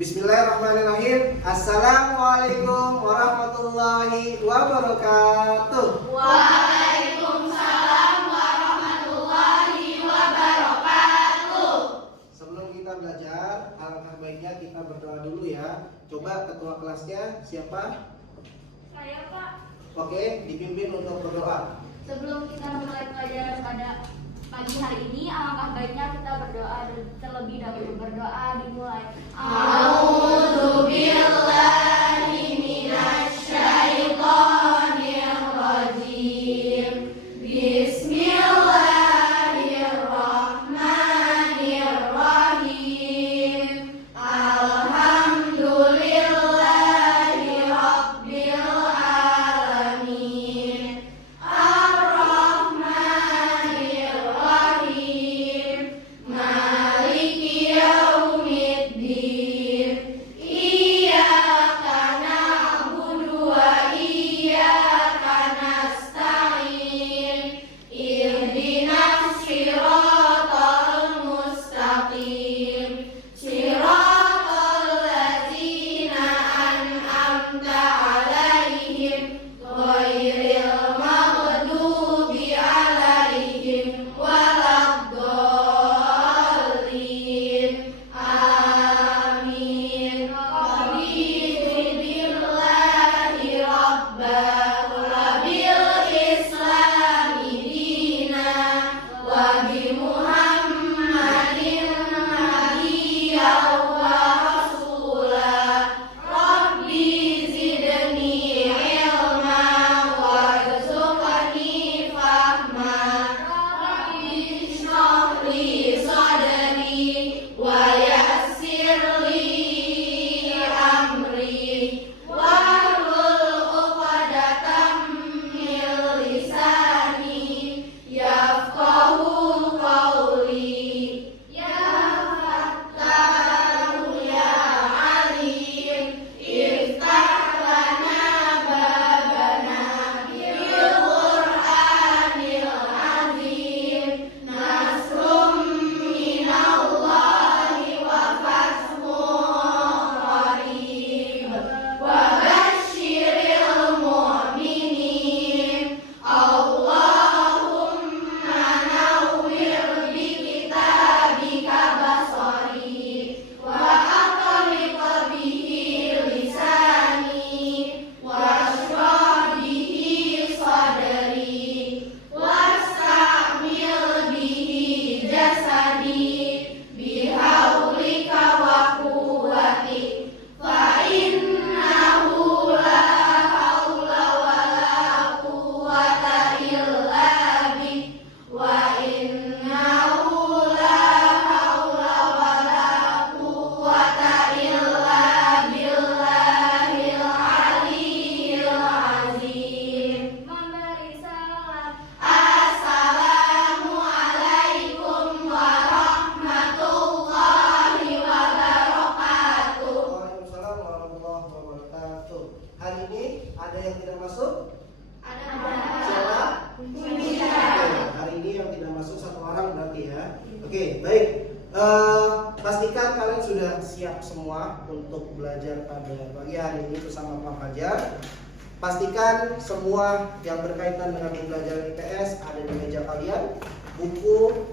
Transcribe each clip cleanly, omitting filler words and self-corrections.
Bismillahirrahmanirrahim. Assalamualaikum warahmatullahi wabarakatuh. Waalaikumsalam warahmatullahi wabarakatuh. Sebelum kita belajar, alangkah baiknya kita berdoa dulu ya. Coba ketua kelasnya siapa? Saya, Pak. Oke, dipimpin untuk berdoa. Sebelum kita mulai pelajaran pada pagi hari ini, alangkah baiknya kita berdoa terlebih dahulu. Berdoa dimulai. A'udzubillahi minasyaitonirrajim. Bismillahirrahmanirrahim. Alhamdulillahi rabbil alamin. Ar-Rahmanir-Rahim. Maliki yaumiddin. Iyyaka na'budu wa iyyaka nasta'in. Ihdinas siratal mustaqim. Siratal ladzina an'amta 'alaihim ghairil maghdubi 'alaihim waladdallin. Amin. Raditu billahi rabban wa bil islami dinan wa bi Muhammadin nabiyyan wa rasulan. Rabbi zidni ilma warzuqni fahma. Rabbi shrah li sadri wa yassir li amri wahlul 'uqdatam min lisani yafqahu qawli. Ya Fattahu ya Alim, iftah lana babana bil Qur'anil azim. Nasrum minallahi wa fathun qarib. Wa basyiril mu'minin. Allahumma nawwir bi kitabika basari wa aqriq bihi lisani washrah bihi sadri wastamil bihi jasadi bihaulika wa quwwatik fa innahu la haula wa la quwwata illa bik wa innahu la haula wa la quwwata illa billahil aliyyil azim. Memberi salam. Assalamualaikum warahmatullahi wabarakatuh. Waalaikumsalam warahmatullahi wabarakatuh. Hari ini ada yang tidak masuk? Siapa? Oke, hari ini yang tidak masuk satu orang berarti ya. Oke, baik. Pastikan kalian sudah siap semua untuk belajar pada pagi hari ini bersama Pak Fajar. Pastikan semua yang berkaitan dengan pembelajaran IPS ada di meja kalian, buku,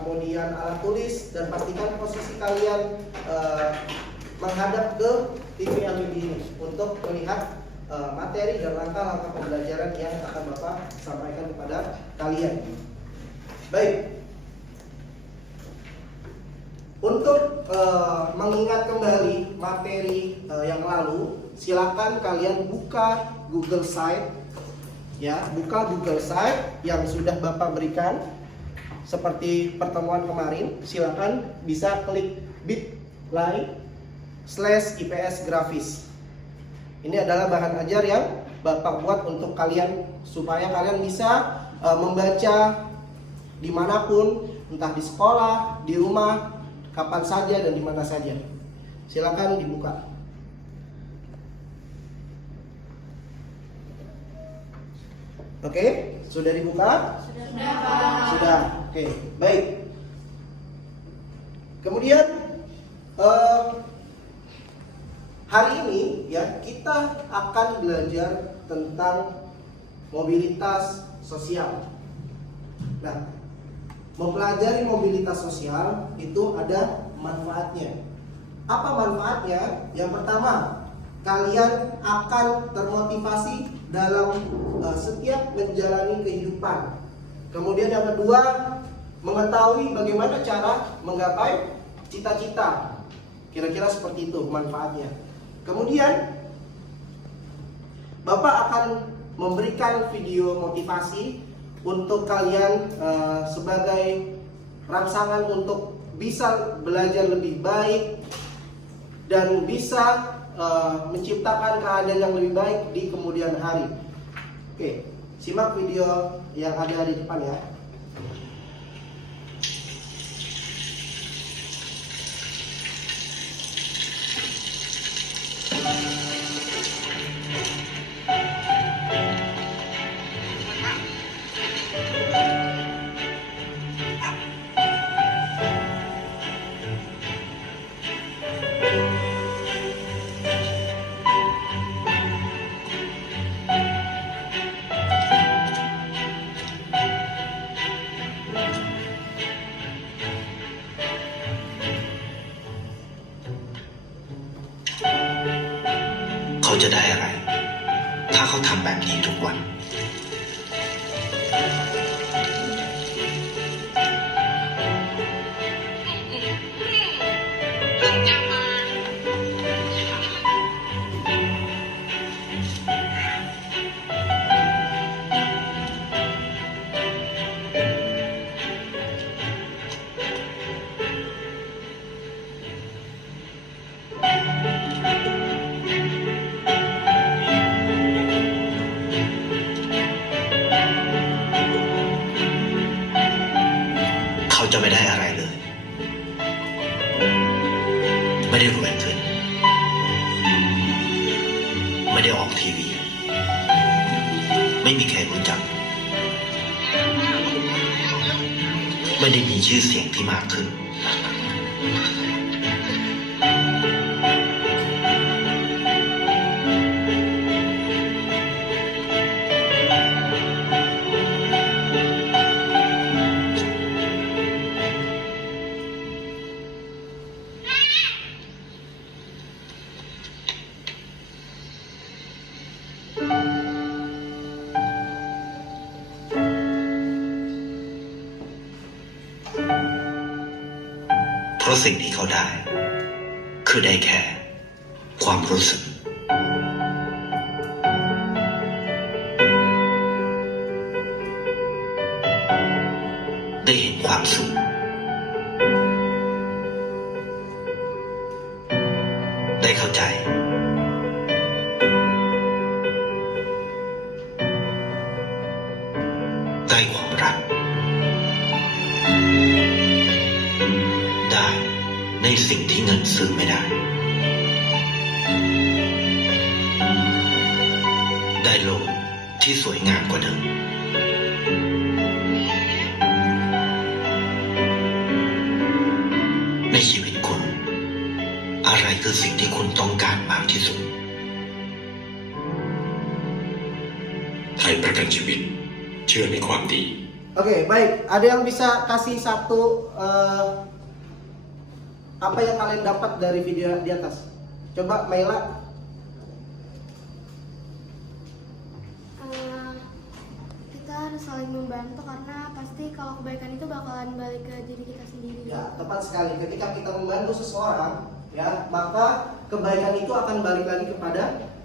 kemudian alat tulis, dan pastikan posisi kalian menghadap ke TV LED ini untuk melihat materi dan langkah-langkah pembelajaran yang akan Bapak sampaikan kepada kalian. Baik. Untuk mengingat kembali materi yang lalu, silakan kalian buka Google Site, ya, buka Google Site yang sudah Bapak berikan seperti pertemuan kemarin. Silakan bisa klik bit.ly/IPS grafis. Ini adalah bahan ajar yang Bapak buat untuk kalian supaya kalian bisa membaca dimanapun, entah di sekolah, di rumah, kapan saja dan di mana saja. Silakan dibuka. Oke, sudah dibuka? Sudah. Sudah. Oke, baik. Kemudian hari ini ya kita akan belajar tentang mobilitas sosial. Nah, mempelajari mobilitas sosial itu ada manfaatnya. Apa manfaatnya? Yang pertama, kalian akan termotivasi dalam setiap menjalani kehidupan. Kemudian yang kedua, mengetahui bagaimana cara menggapai cita-cita. Kira-kira seperti itu manfaatnya. Kemudian Bapak akan memberikan video motivasi untuk kalian sebagai rangsangan untuk bisa belajar lebih baik dan bisa menciptakan keadaan yang lebih baik di kemudian hari. Oke, simak video yang ada di depan ya.เขาจะได้อะไร ถ้าเขาทำแบบนี้ทุกวัน เขาจะไม่ได้อะไรเลย ไม่ได้รวยขึ้น ไม่ได้ออกทีวี ไม่มีใครรู้จัก ไม่ได้มีชื่อเสียงที่มากขึ้น เพราะสิ่งที่เขาได้ คือได้แค่ความรู้สึก ได้เห็นความสุข ได้เข้าใจ ได้ความรัก ได้ในสิ่งที่เงินซื้อไม่ได้ ได้โลกที่สวยงามกว่าเดิม ในชีวิตคุณ อะไรคือสิ่งที่คุณต้องการมากที่สุด ไทยประกันชีวิตเชื่อในความดี Oke, baik. Ada yang bisa kasih satu apa yang kalian dapat dari video di atas? Coba Maila. Kita harus saling membantu karena pasti kalau kebaikan itu bakalan balik ke diri kita sendiri. Ya, tepat sekali. Ketika kita membantu seseorang, ya, maka kebaikan itu akan balik lagi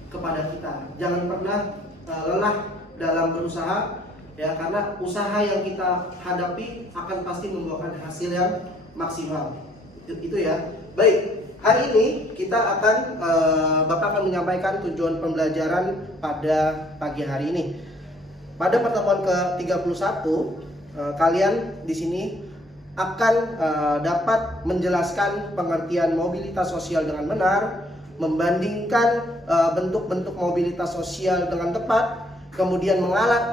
kepada kita. Jangan pernah lelah dalam berusaha, ya, karena usaha yang kita hadapi akan pasti membuahkan hasil yang maksimal. Itu ya. Baik, hari ini kita akan Bapak akan menyampaikan tujuan pembelajaran pada pagi hari ini. Pada pertemuan ke-31, kalian di sini akan dapat menjelaskan pengertian mobilitas sosial dengan benar, membandingkan bentuk-bentuk mobilitas sosial dengan tepat, kemudian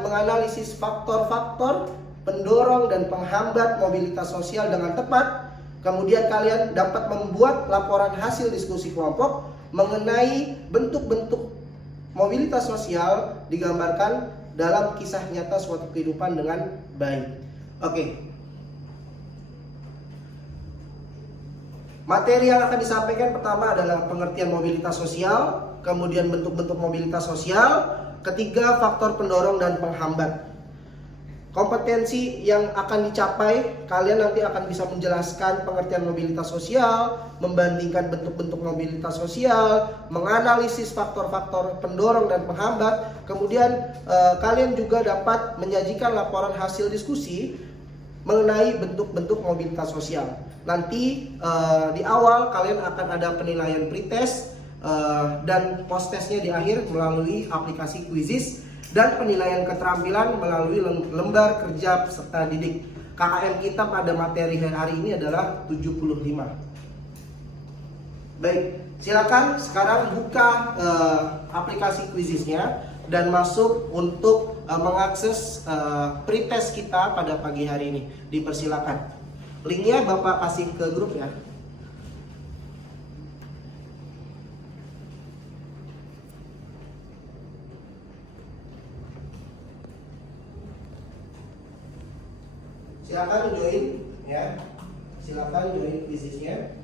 menganalisis faktor-faktor pendorong dan penghambat mobilitas sosial dengan tepat. Kemudian kalian dapat membuat laporan hasil diskusi kelompok mengenai bentuk-bentuk mobilitas sosial digambarkan dalam kisah nyata suatu kehidupan dengan baik. Oke. Materi yang akan disampaikan pertama adalah pengertian mobilitas sosial, kemudian bentuk-bentuk mobilitas sosial, ketiga faktor pendorong dan penghambat. Kompetensi yang akan dicapai, kalian nanti akan bisa menjelaskan pengertian mobilitas sosial, membandingkan bentuk-bentuk mobilitas sosial, menganalisis faktor-faktor pendorong dan penghambat. Kemudian kalian juga dapat menyajikan laporan hasil diskusi mengenai bentuk-bentuk mobilitas sosial. Nanti di awal kalian akan ada penilaian pretest dan post-testnya di akhir melalui aplikasi Quizizz, dan penilaian keterampilan melalui lembar kerja peserta didik. KKM kita pada materi hari ini adalah 75. Baik, silakan sekarang buka aplikasi Quizizz-nya dan masuk untuk mengakses pretest kita pada pagi hari ini. Dipersilakan. Linknya Bapak kasih ke grup ya. Silakan join ya. Silakan join Quizizz-nya.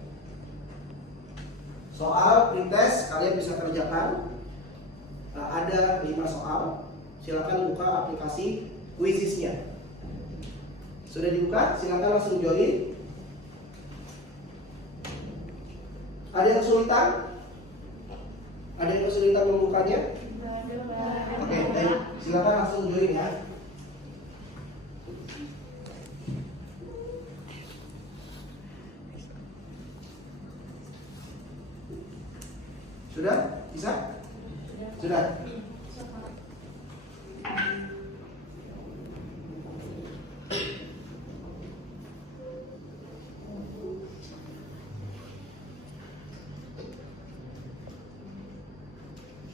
Soal pretest kalian bisa kerjakan. Ada 5 soal. Silakan buka aplikasi Quizizz-nya. Sudah dibuka? Silakan langsung join. Ada yang kesulitan? Ada yang kesulitan membukanya? Oke, baik. Silakan langsung join ya. Sudah? Bisa? Sudah?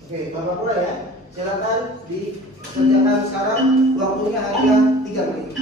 Oke, Bapak mulai ya. Silakan dikerjakan sekarang. Waktunya hanya 3 menit.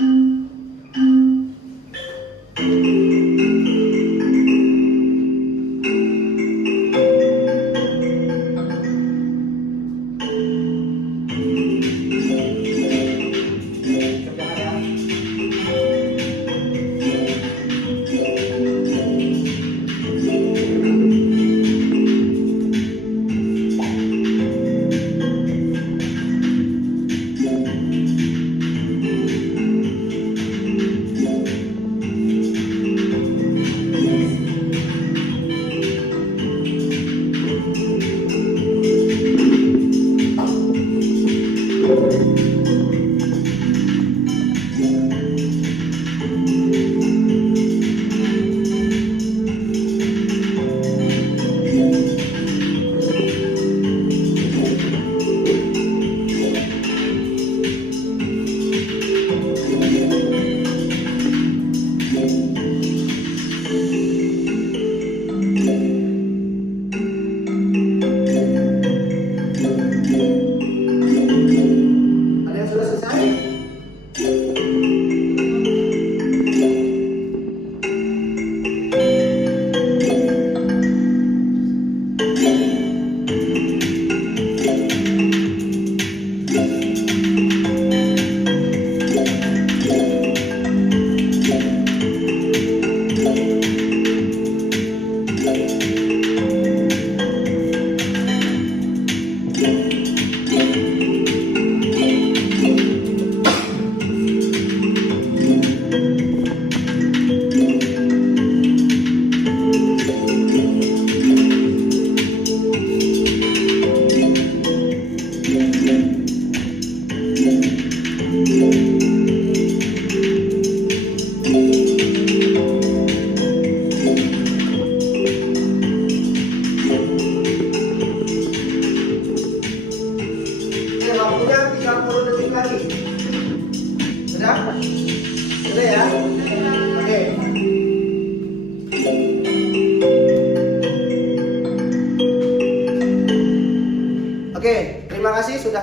sudah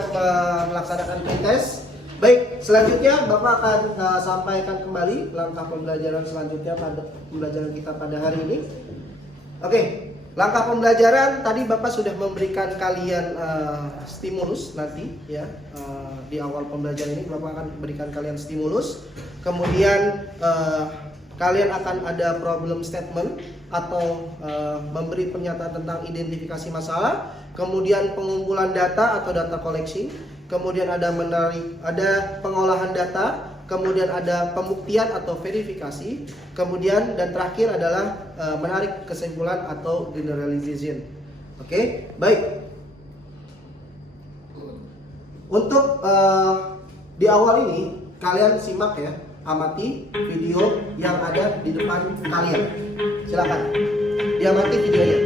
melaksanakan pretest. Baik, selanjutnya Bapak akan sampaikan kembali langkah pembelajaran selanjutnya pada pembelajaran kita pada hari ini. Oke, Langkah pembelajaran tadi Bapak sudah memberikan kalian stimulus nanti ya. Di awal pembelajaran ini Bapak akan berikan kalian stimulus. Kemudian kalian akan ada problem statement atau memberi pernyataan tentang identifikasi masalah. Kemudian pengumpulan data atau data collection. Kemudian ada pengolahan data. Kemudian ada pembuktian atau verifikasi. Kemudian dan terakhir adalah menarik kesimpulan atau generalization. Oke, baik. Untuk di awal ini kalian simak ya, amati video yang ada di depan kalian. Silakan diamati videonya.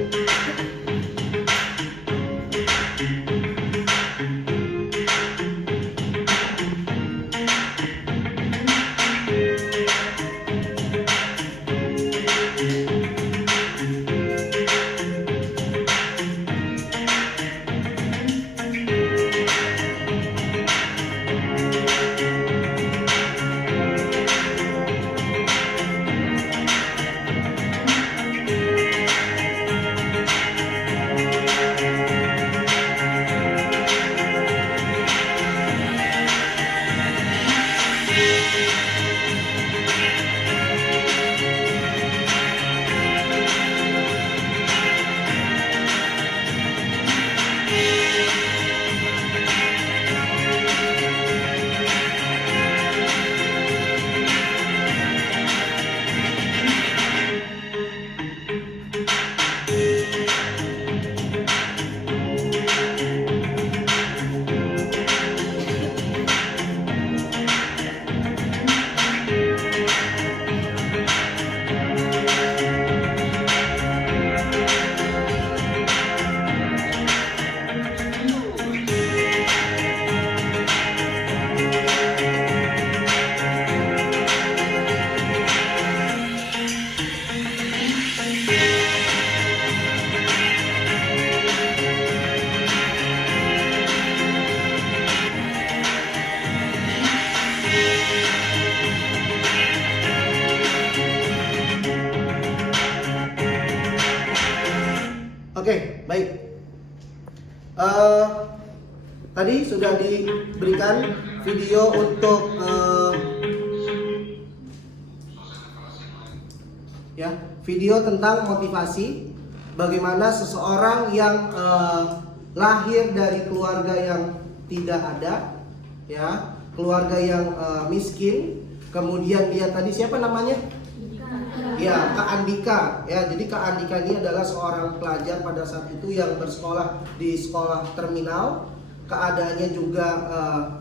Oke, baik. Tadi sudah diberikan video untuk video tentang motivasi, bagaimana seseorang yang lahir dari keluarga yang tidak ada, ya, keluarga yang miskin, kemudian dia tadi siapa namanya? Ya, Kak Andika. Ya, jadi Kak Andika ini adalah seorang pelajar pada saat itu yang bersekolah di sekolah terminal. Keadaannya juga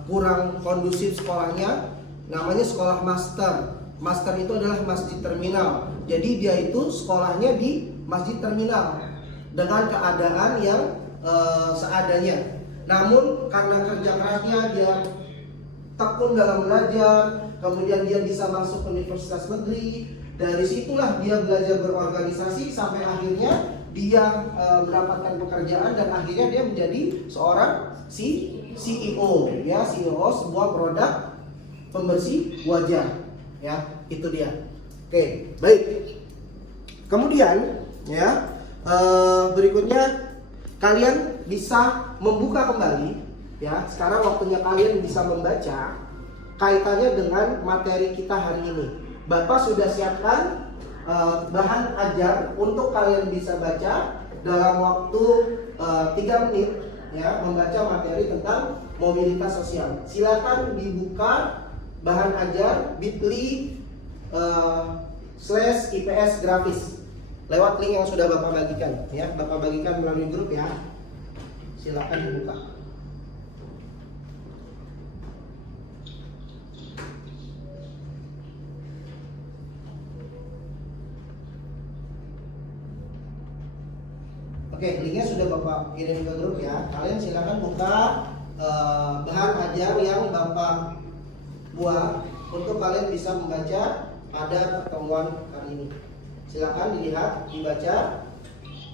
kurang kondusif sekolahnya. Namanya sekolah master. Master itu adalah masjid terminal. Jadi dia itu sekolahnya di masjid terminal dengan keadaan yang seadanya. Namun karena kerja kerasnya, dia tekun dalam belajar, kemudian dia bisa masuk universitas negeri. Dari situlah dia belajar berorganisasi sampai akhirnya dia mendapatkan pekerjaan dan akhirnya dia menjadi seorang CEO, ya, CEO sebuah produk pembersih wajah, ya, itu dia. Oke, baik. Kemudian, ya, berikutnya kalian bisa membuka kembali, ya. Sekarang waktunya kalian bisa membaca kaitannya dengan materi kita hari ini. Bapak sudah siapkan bahan ajar untuk kalian bisa baca dalam waktu 3 menit, ya, membaca materi tentang mobilitas sosial. Silakan dibuka bahan ajar bit.ly/IPS grafis lewat link yang sudah Bapak bagikan, ya. Bapak bagikan melalui grup, ya. Silakan dibuka. Oke, linknya sudah Bapak kirim ke grup, ya. Kalian silakan buka bahan ajar yang Bapak buat untuk kalian bisa membaca pada pertemuan kali ini. Silakan dilihat, dibaca,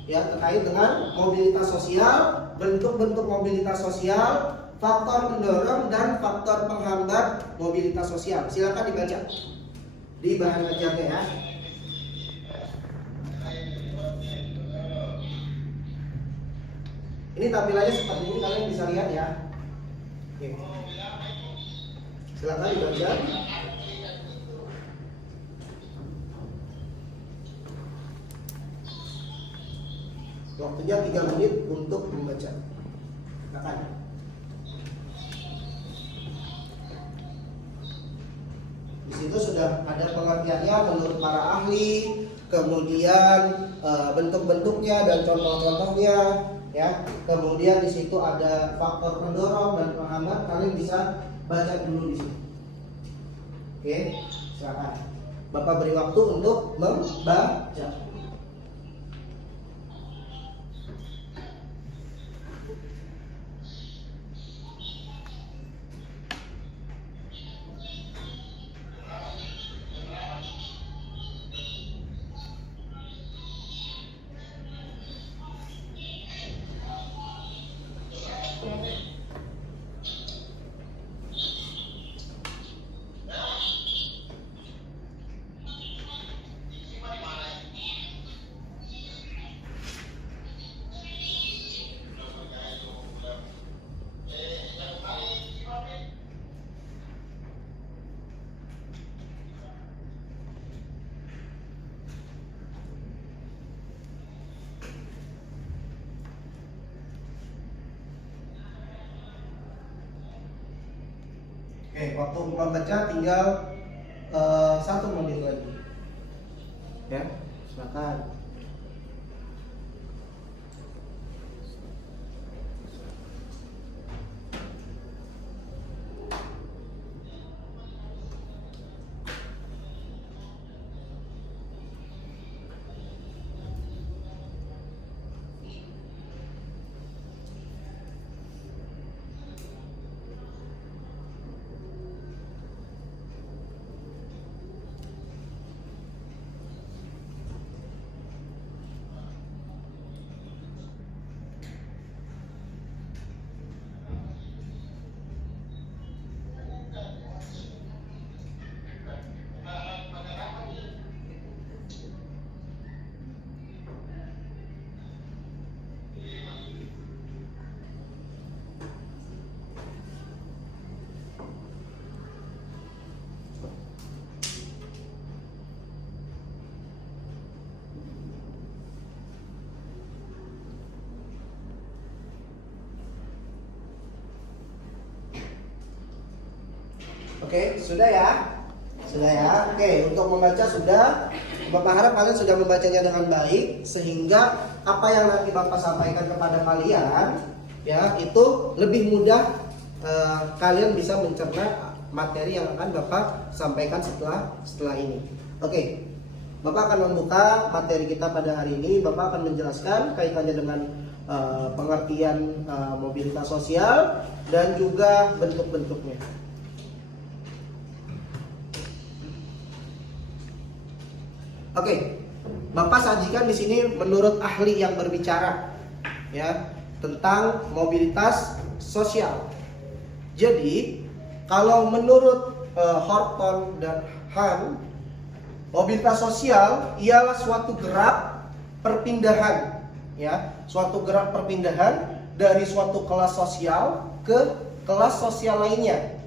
ya, terkait dengan mobilitas sosial, bentuk-bentuk mobilitas sosial, faktor pendorong dan faktor penghambat mobilitas sosial. Silakan dibaca di bahan ajarnya, ya. Ini tampilannya seperti ini, kalian bisa lihat ya. Oke. Silakan dibaca. Waktunya 3 menit untuk membaca. Silakan. Di situ sudah ada pengertiannya menurut para ahli, kemudian bentuk-bentuknya dan contoh-contohnya, ya. Kemudian di situ ada faktor pendorong dan penghambat. Kalian bisa baca dulu di situ. Oke, silakan. Bapak beri waktu untuk membaca. Oke, waktu membaca tinggal 1 menit lagi. Ya, silakan. Oke, sudah ya? Sudah ya? Oke, untuk membaca sudah. Bapak harap kalian sudah membacanya dengan baik, sehingga apa yang nanti Bapak sampaikan kepada kalian, ya, itu lebih mudah. Kalian bisa mencerna materi yang akan Bapak sampaikan setelah ini. Oke, Bapak akan membuka materi kita pada hari ini. Bapak akan menjelaskan kaitannya dengan pengertian mobilitas sosial dan juga bentuk-bentuknya. Oke, Bapak sajikan di sini menurut ahli yang berbicara, ya, tentang mobilitas sosial. Jadi, kalau menurut Horton dan Hahn, mobilitas sosial ialah suatu gerak perpindahan, ya, suatu gerak perpindahan dari suatu kelas sosial ke kelas sosial lainnya.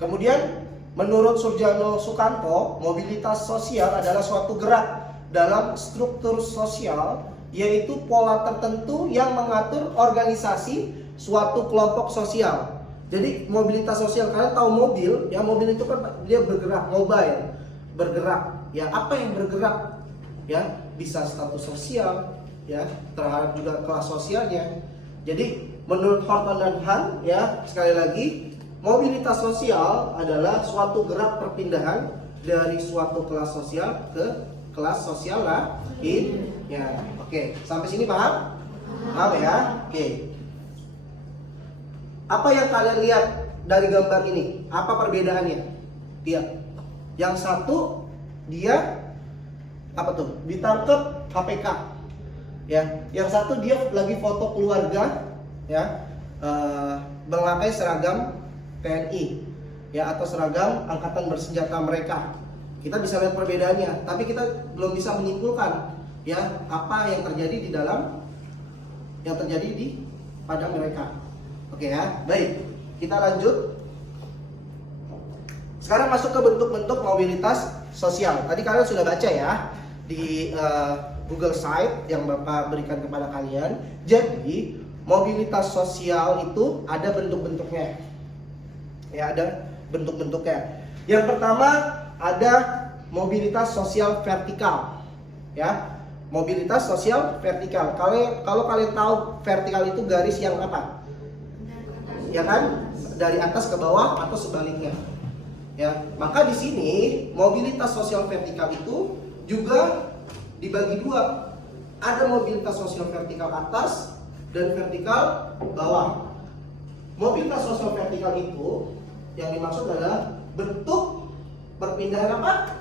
Kemudian menurut Surjano Sukanto, mobilitas sosial adalah suatu gerak dalam struktur sosial, yaitu pola tertentu yang mengatur organisasi suatu kelompok sosial. Jadi mobilitas sosial, kalian tahu mobil, ya, mobil itu kan dia bergerak, mobile, bergerak. Ya, apa yang bergerak? Ya, bisa status sosial, ya, terhadap juga kelas sosialnya. Jadi menurut Horton dan Hahn, ya, sekali lagi, mobilitas sosial adalah suatu gerak perpindahan dari suatu kelas sosial ke kelas sosial lain. Ya, oke. Sampai sini paham? Paham ya? Oke. Apa yang kalian lihat dari gambar ini? Apa perbedaannya? Lihat. Yang satu dia apa tuh? Ditangkap KPK. Ya, yang satu dia lagi foto keluarga, ya, memakai seragam TNI, ya, atau seragam angkatan bersenjata mereka. Kita bisa lihat perbedaannya, tapi kita belum bisa menyimpulkan, ya, apa yang terjadi di dalam yang terjadi pada mereka. Oke ya, baik. Kita lanjut. Sekarang masuk ke bentuk-bentuk mobilitas sosial. Tadi kalian sudah baca ya di Google Site yang Bapak berikan kepada kalian. Jadi mobilitas sosial itu ada bentuk-bentuknya. Ya, ada bentuk-bentuknya. Yang pertama ada mobilitas sosial vertikal. Ya, mobilitas sosial vertikal. Kalau kalian tahu vertikal itu garis yang apa? Ya kan? Dari atas ke bawah atau sebaliknya. Ya, maka di sini mobilitas sosial vertikal itu juga dibagi dua. Ada mobilitas sosial vertikal atas dan vertikal bawah. Mobilitas sosial vertikal itu yang dimaksud adalah bentuk perpindahan apa?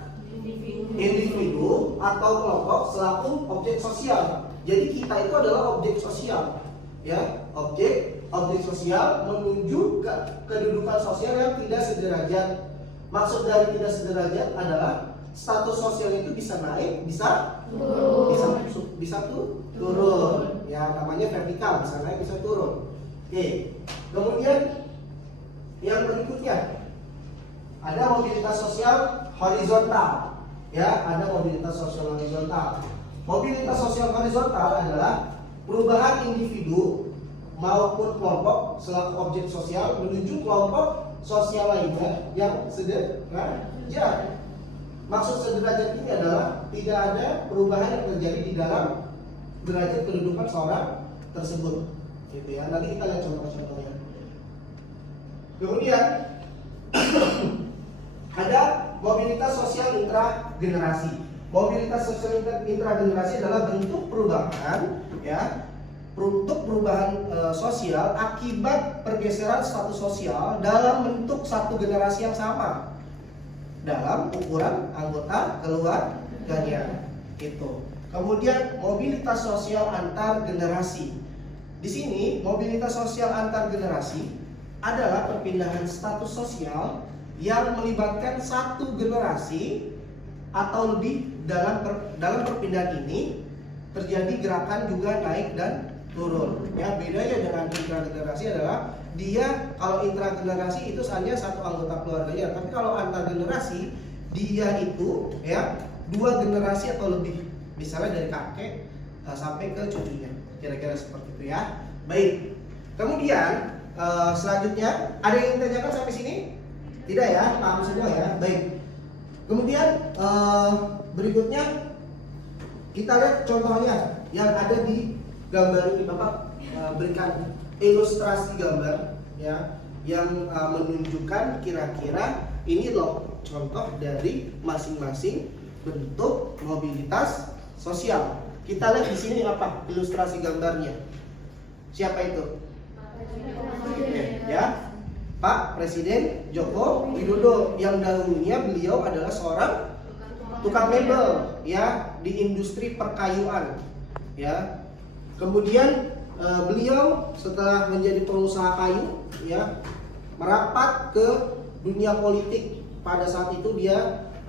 Individu atau kelompok selaku objek sosial. Jadi kita itu adalah objek sosial. Ya, objek sosial menuju ke kedudukan sosial yang tidak sederajat. Maksud dari tidak sederajat adalah status sosial itu bisa naik, bisa turun. Ya, namanya vertikal, bisa naik, bisa turun. Oke. Kemudian yang berikutnya ada mobilitas sosial horizontal. Ya, ada mobilitas sosial horizontal. Mobilitas sosial horizontal adalah perubahan individu maupun kelompok selaku objek sosial menuju kelompok sosial lainnya yang sederajat. Maksud sederajat ini adalah tidak ada perubahan yang terjadi di dalam derajat kedudukan seorang tersebut. Gitu ya. Nanti kita lihat contoh-contohnya. Kemudian ada mobilitas sosial intragenerasi. Mobilitas sosial intragenerasi adalah bentuk perubahan, ya, untuk perubahan sosial akibat pergeseran status sosial dalam bentuk satu generasi yang sama dalam ukuran anggota keluarganya. Itu. Kemudian mobilitas sosial antar generasi. Di sini mobilitas sosial antar generasi adalah perpindahan status sosial yang melibatkan satu generasi atau lebih. Dalam perpindahan ini terjadi gerakan juga naik dan turun. Ya, bedanya dengan intragenerasi adalah dia kalau intragenerasi itu hanya satu anggota keluarganya, tapi kalau antar generasi dia itu ya dua generasi atau lebih, misalnya dari kakek sampai ke cucunya, kira-kira seperti itu ya. Baik. Kemudian selanjutnya ada yang ditanyakan sampai sini? Tidak ya, paham semua ya. Baik. Kemudian berikutnya kita lihat contohnya yang ada di gambar ini. Bapak berikan ilustrasi gambar ya yang menunjukkan kira-kira ini loh contoh dari masing-masing bentuk mobilitas sosial. Kita lihat di sini apa ilustrasi gambarnya. Siapa itu? Ya, Pak Presiden Joko Widodo. Yang dahulunya beliau adalah seorang tukang mebel ya di industri perkayuan ya. Kemudian beliau setelah menjadi pengusaha kayu ya merapat ke dunia politik. Pada saat itu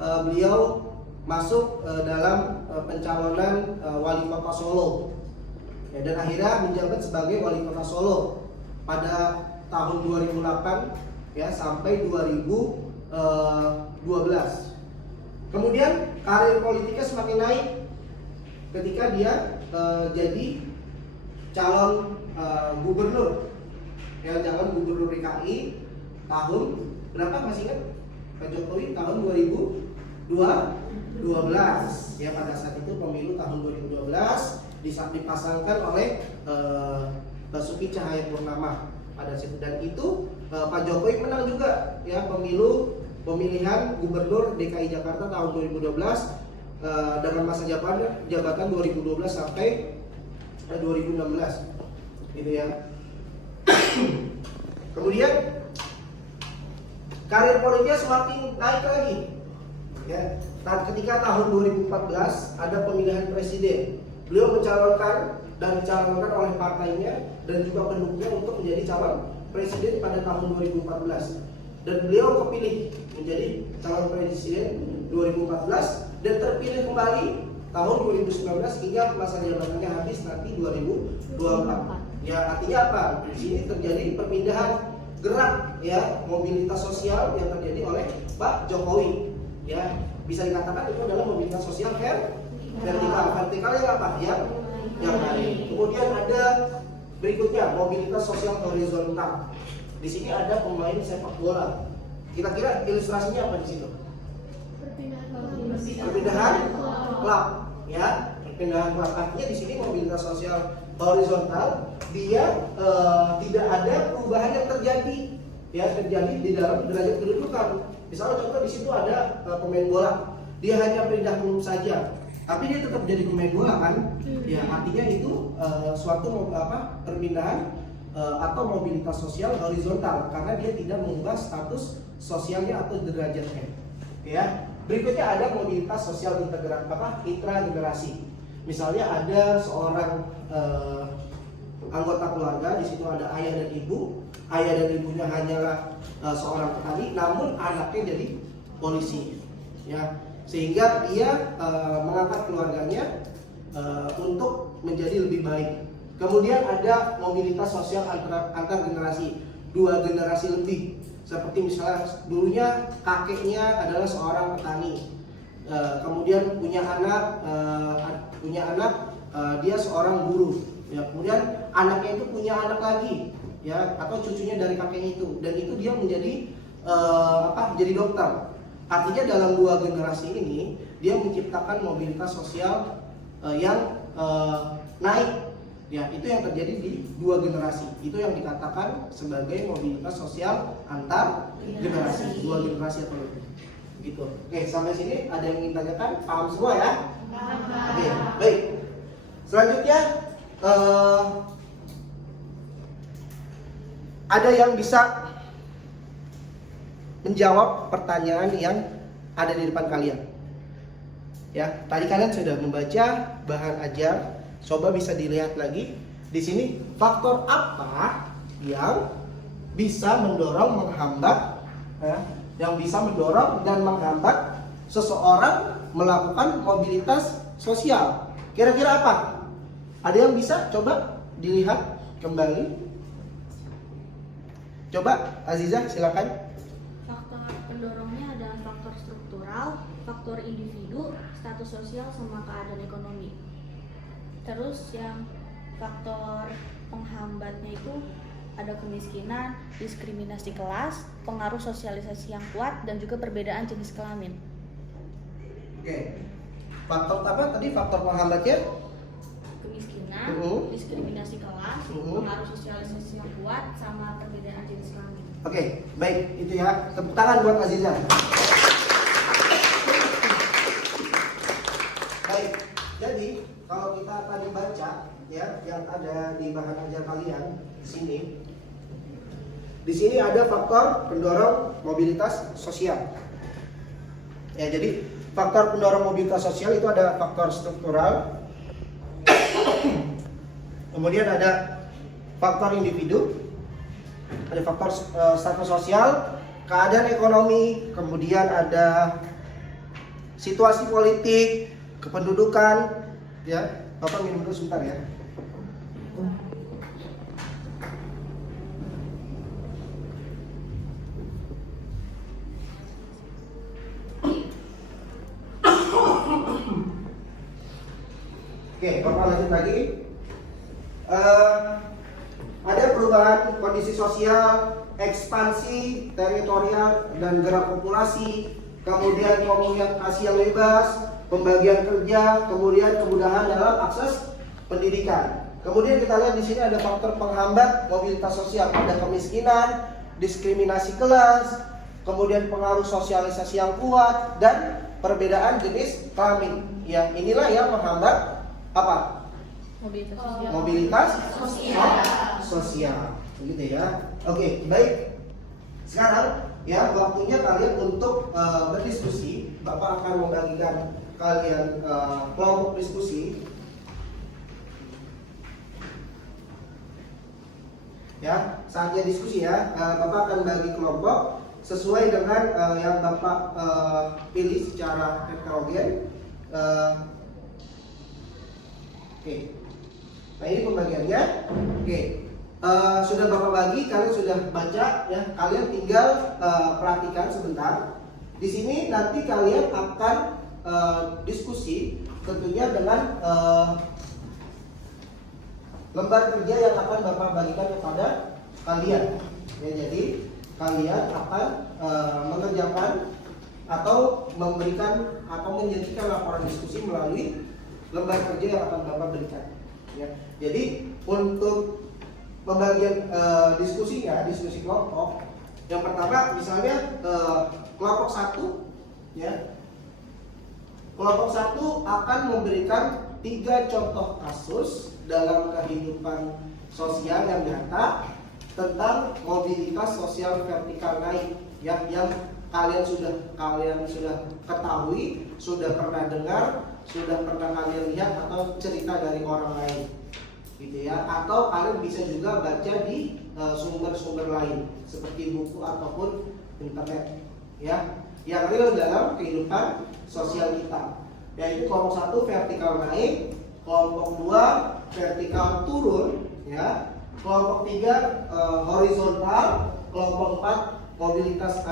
beliau masuk dalam pencalonan wali kota Solo ya, dan akhirnya menjabat sebagai wali kota Solo pada tahun 2008 ya sampai 2012. Kemudian karir politiknya semakin naik ketika dia jadi calon gubernur ya, calon gubernur DKI tahun berapa masih ingat Pak Jokowi? Tahun 2012 ya, pada saat itu pemilu tahun 2012 dipasangkan oleh Basuki Cahayapurnama pada situ, dan itu Pak Jokowi menang juga ya pemilihan gubernur DKI Jakarta tahun 2012 dengan masa jabatan 2012 sampai 2016 gitu ya. Kemudian karir politiknya semakin naik lagi ya. Ketika tahun 2014 ada pemilihan presiden, beliau dicalonkan oleh partainya dan juga pendukungnya untuk menjadi calon presiden pada tahun 2014, dan beliau kepilih menjadi calon presiden 2014 dan terpilih kembali tahun 2019 hingga masa jabatannya habis nanti 2024. Ya, artinya apa? Di sini terjadi perpindahan gerak ya, mobilitas sosial yang terjadi oleh Pak Jokowi. Ya, bisa dikatakan itu adalah mobilitas sosial vertikal. Vertikal yang apa? Yang naik. Kemudian ada berikutnya mobilitas sosial horizontal. Di sini ada pemain sepak bola. Kira-kira ilustrasinya apa di situ? Perpindahan klub, ya. Perpindahan klub. Artinya di sini mobilitas sosial horizontal dia tidak ada perubahan yang terjadi di dalam derajat kedudukan. Misalnya contoh di situ ada pemain bola, dia hanya pindah klub saja, tapi dia tetap jadi pemain bola kan? Ya, artinya itu suatu perpindahan atau mobilitas sosial horizontal karena dia tidak mengubah status sosialnya atau derajatnya. Ya. Berikutnya ada mobilitas sosial intragenerasi. Misalnya ada seorang anggota keluarga, di situ ada ayah dan ibu. Ayah dan ibunya hanyalah seorang petani, namun anaknya jadi polisi. Ya, sehingga dia mengangkat keluarganya untuk menjadi lebih baik. Kemudian ada mobilitas sosial antar generasi, 2 generasi lebih. Seperti misalnya dulunya kakeknya adalah seorang petani, kemudian punya anak dia seorang guru. Ya, kemudian anaknya itu punya anak lagi, ya, atau cucunya dari kakeknya itu, dan itu dia menjadi jadi dokter. Artinya dalam 2 generasi ini dia menciptakan mobilitas sosial yang naik. Ya, itu yang terjadi di 2 generasi. Itu yang dikatakan sebagai mobilitas sosial antar generasi, 2 generasi atau lebih. Gitu. Oke, sampai sini ada yang ingin tanyakan? Paham semua ya? Oke, baik. Selanjutnya ada yang bisa menjawab pertanyaan yang ada di depan kalian. Ya, tadi kalian sudah membaca bahan ajar. Coba bisa dilihat lagi di sini faktor apa yang bisa mendorong, menghambat, dan menghambat seseorang melakukan mobilitas sosial. Kira-kira apa? Ada yang bisa coba dilihat kembali? Coba Aziza silakan. Faktor pendorongnya adalah faktor struktural, faktor individu, status sosial, sama keadaan ekonomi. Terus yang faktor penghambatnya itu ada kemiskinan, diskriminasi kelas, pengaruh sosialisasi yang kuat, dan juga perbedaan jenis kelamin. Oke. Faktor apa tadi faktor penghambatnya? Kemiskinan, diskriminasi kelas, pengaruh sosialisasi yang kuat, sama perbedaan jenis kelamin. Oke, baik, itu ya. Tepuk tangan buat Aziza. Baik, jadi kalau kita tadi baca ya yang ada di bahan ajar kalian di sini ada faktor pendorong mobilitas sosial. Ya, jadi faktor pendorong mobilitas sosial itu ada faktor struktural, kemudian ada faktor individu, ada faktor status sosial, keadaan ekonomi, kemudian ada situasi politik, kependudukan. Ya, Bapak minum dulu sebentar ya. Oke, Bapak lanjut lagi. Ada perubahan kondisi sosial, ekspansi teritorial dan gerak populasi, kemudian komunikasi yang bebas, pembagian kerja, kemudian kemudahan dalam akses pendidikan. Kemudian kita lihat di sini ada faktor penghambat mobilitas sosial, ada kemiskinan, diskriminasi kelas, kemudian pengaruh sosialisasi yang kuat, dan perbedaan jenis kelamin. Ya, inilah yang menghambat apa? Mobilitas sosial. Begitu ya. Oke, baik. Sekarang ya waktunya kalian untuk berdiskusi. Bapak akan membagikan kalian kelompok diskusi. Ya, saatnya diskusi ya. Bapak akan bagi kelompok sesuai dengan yang Bapak pilih secara heterogen. Oke. Nah ini pembagiannya. Oke. Sudah Bapak bagi, kalian sudah baca ya. Kalian tinggal perhatikan sebentar. Di sini nanti kalian akan diskusi tentunya dengan lembar kerja yang akan Bapak bagikan kepada kalian. Ya, jadi kalian akan mengerjakan atau memberikan atau menyajikan laporan diskusi melalui lembar kerja yang akan Bapak berikan. Ya. Jadi untuk pembagian diskusinya, diskusi kelompok, yang pertama misalnya kelompok 1, ya, kelompok 1 akan memberikan 3 contoh kasus dalam kehidupan sosial yang nyata tentang mobilitas sosial vertikal naik, ya, yang kalian sudah ketahui, sudah pernah dengar, sudah pernah kalian lihat atau cerita dari orang lain, gitu ya. Atau kalian bisa juga baca di sumber-sumber lain seperti buku ataupun internet, ya, yang real dalam kehidupan sosial kita. Yaitu kelompok 1 vertikal naik, kelompok 2 vertikal turun, ya, kelompok 3 horizontal, kelompok 4 mobilitas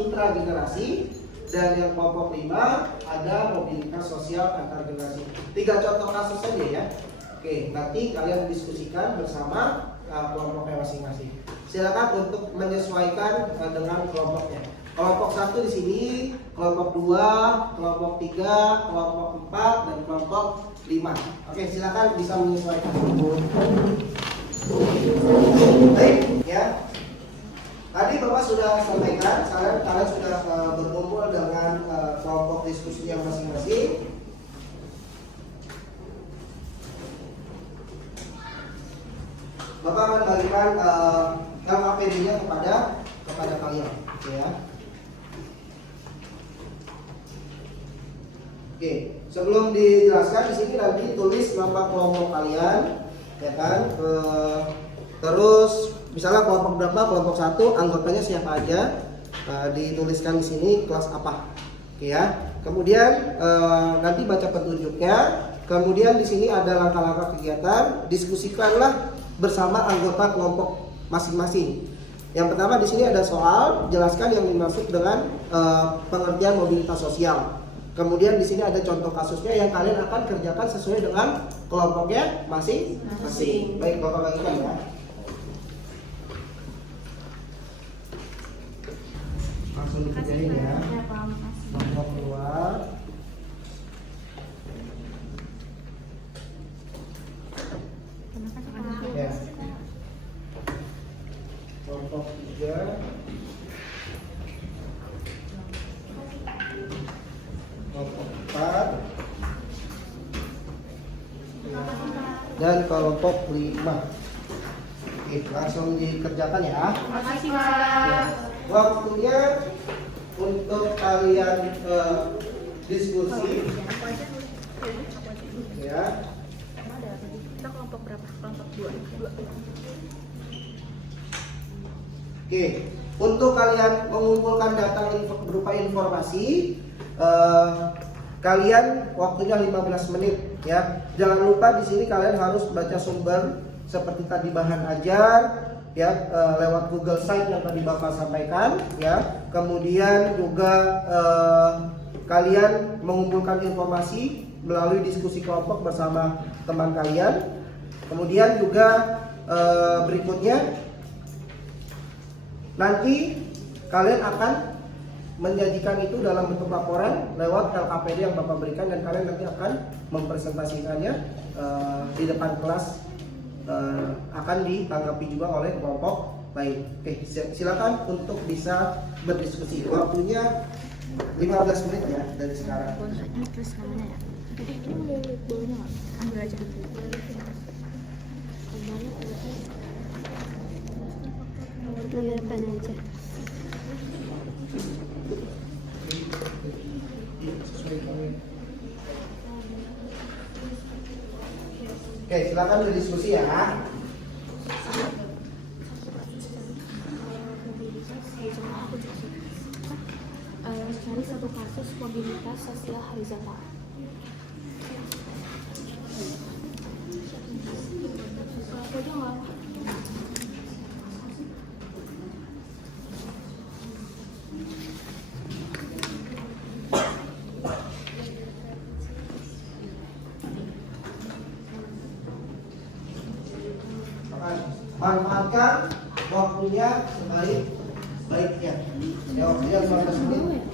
intragenerasi, dan yang kelompok 5 ada mobilitas sosial antar generasi. 3 contoh kasus saja ya. Oke, nanti kalian diskusikan bersama kelompoknya masing-masing. Silakan untuk menyesuaikan dengan kelompoknya. Kelompok 1 di sini, kelompok 2, kelompok 3, kelompok 4, dan kelompok 5. Oke, silakan bisa menyesuaikan. Baik, ya. Tadi Bapak sudah sampaikan, kalian sudah berkumpul dengan kelompok diskusinya masing-masing. Bapak akan bagikan LKPD-nya kepada kalian, ya. Oke, sebelum dijelaskan di sini nanti tulis nama kelompok kalian, ya kan? Terus misalnya kelompok berapa, kelompok 1, anggotanya siapa aja, dituliskan di sini kelas apa, oke ya. Kemudian nanti baca petunjuknya. Kemudian di sini ada langkah-langkah kegiatan, diskusikanlah bersama anggota kelompok masing-masing. Yang pertama di sini ada soal, jelaskan yang dimaksud dengan pengertian mobilitas sosial. Kemudian di sini ada contoh kasusnya yang kalian akan kerjakan sesuai dengan kelompoknya masing-masing. Baik, Bapak bagikan ya. Langsung dikerjain ya. Kelompok 2. Ya. Kelompok 3. Kelompok 4. Dan kelompok 5. Oke, langsung dikerjakan ya. Makasih, Pak. Waktunya untuk kalian diskusi, ya. Kita kelompok berapa? Kelompok 2. Oke, untuk kalian mengumpulkan data berupa informasi, kalian waktunya 15 menit ya. Jangan lupa di sini kalian harus baca sumber seperti tadi bahan ajar ya, lewat Google Site yang tadi Bapak sampaikan ya. Kemudian juga kalian mengumpulkan informasi melalui diskusi kelompok bersama teman kalian. Kemudian juga berikutnya nanti kalian akan menjanjikan itu dalam bentuk laporan lewat LKPD yang Bapak berikan, dan kalian nanti akan mempresentasikannya di depan kelas, akan ditanggapi juga oleh kelompok lain. Oke, silakan untuk bisa berdiskusi. Waktunya 15 menit ya dari sekarang. Ini terus namanya ya. Ini mau lihat bawahnya nggak? Ambil aja dulu. Ambil depan aja. Oke, silakan berdiskusi ya. Cari satu kasus mobilitas sosial horizontal. Aku aja nggak. Manfaatkan waktunya sebaik-baiknya. Ya, waktunya 15 menit.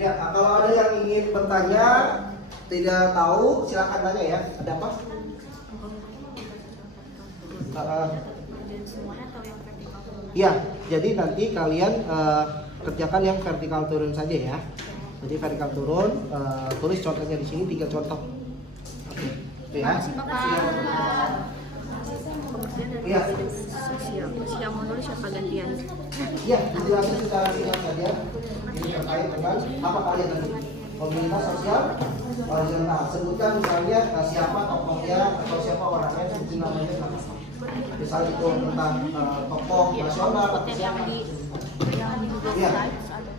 Ya, kalau ada yang ingin bertanya, tidak tahu, silakan tanya ya. Ada apa? Dan semuanya atau yang vertikal? Ya, jadi nanti kalian kerjakan yang vertikal turun saja ya. Jadi vertikal turun, tulis contohnya di sini 3 contoh. Oke, ya. Kemudian dari Iya. sosial, yang mau nulis siapa gantian? Ya, dijelaskan secara singkat saja. Ini terkait dengan apa kalian tadi? Mobilitas sosial horizontal. Sebutkan misalnya siapa tokohnya atau siapa orangnya, sebut namanya apa. Misal itu tentang tokoh nasional atau siapa. Yang di Google Iya. Slides ada.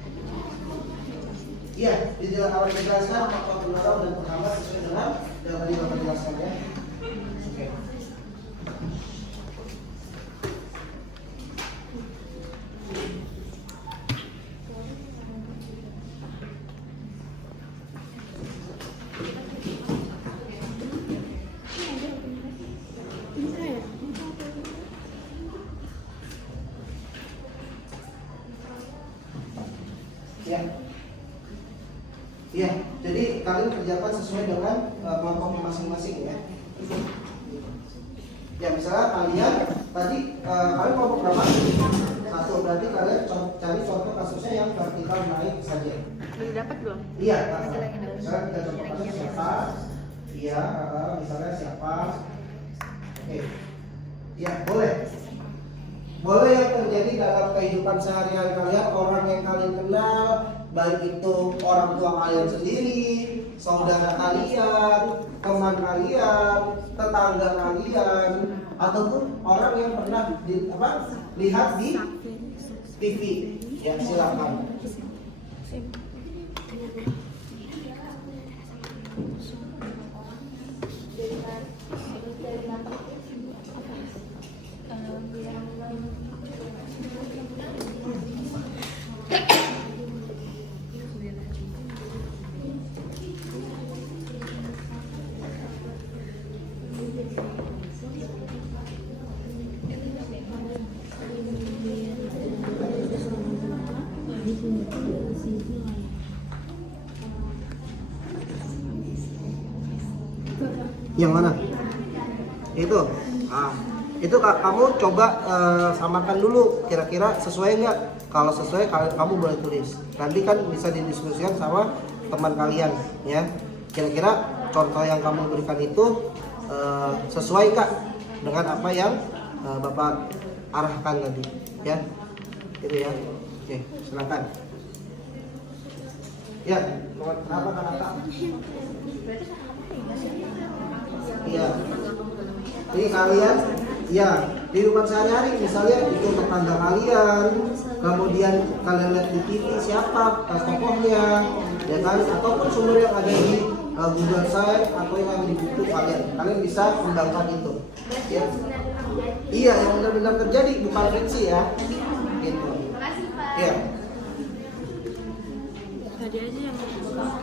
Iya, dijelaskan tokoh pendorong dan penghambat sesuai dengan yang tadi Bapak jelaskan ya. Oke. Ya. Ya, jadi kalian kerjakan sesuai dengan kelompok masing-masing ya. Ya, misalnya kalian tadi kalian kelompok berapa? 1, berarti kalian cari contoh kasusnya yang vertikal naik saja. Udah dapat belum? Iya, misalnya kita contoh kasus siapa? Iya, misalnya siapa? Oke. Ya, boleh. Boleh yang terjadi dalam kehidupan sehari-hari kalian, orang yang kalian kenal, baik itu orang tua kalian sendiri, saudara kalian, teman kalian, tetangga kalian, ataupun orang yang pernah lihat di TV. Ya, silakan. Yang mana? Itu. Itu kamu coba samakan dulu, kira-kira sesuai nggak? Kalau sesuai, kamu boleh tulis. Nanti kan bisa didiskusikan sama teman kalian, ya. Kira-kira contoh yang kamu berikan itu sesuai kak dengan apa yang Bapak arahkan tadi, ya. Itu ya. Oke, silakan. Ya, kenapa kak? Iya. Ini kalian, ya, di rumah sehari-hari misalnya itu tetangga kalian, kemudian kalian lihat di TV siapa tokohnya, ya kan? Ataupun sumber yang ada di Google Site atau yang ada di buku kalian bisa kembangkan itu. Ya. Iya, yang benar-benar terjadi, bukan fiksi ya. Gitu. Iya. Tadi aja yang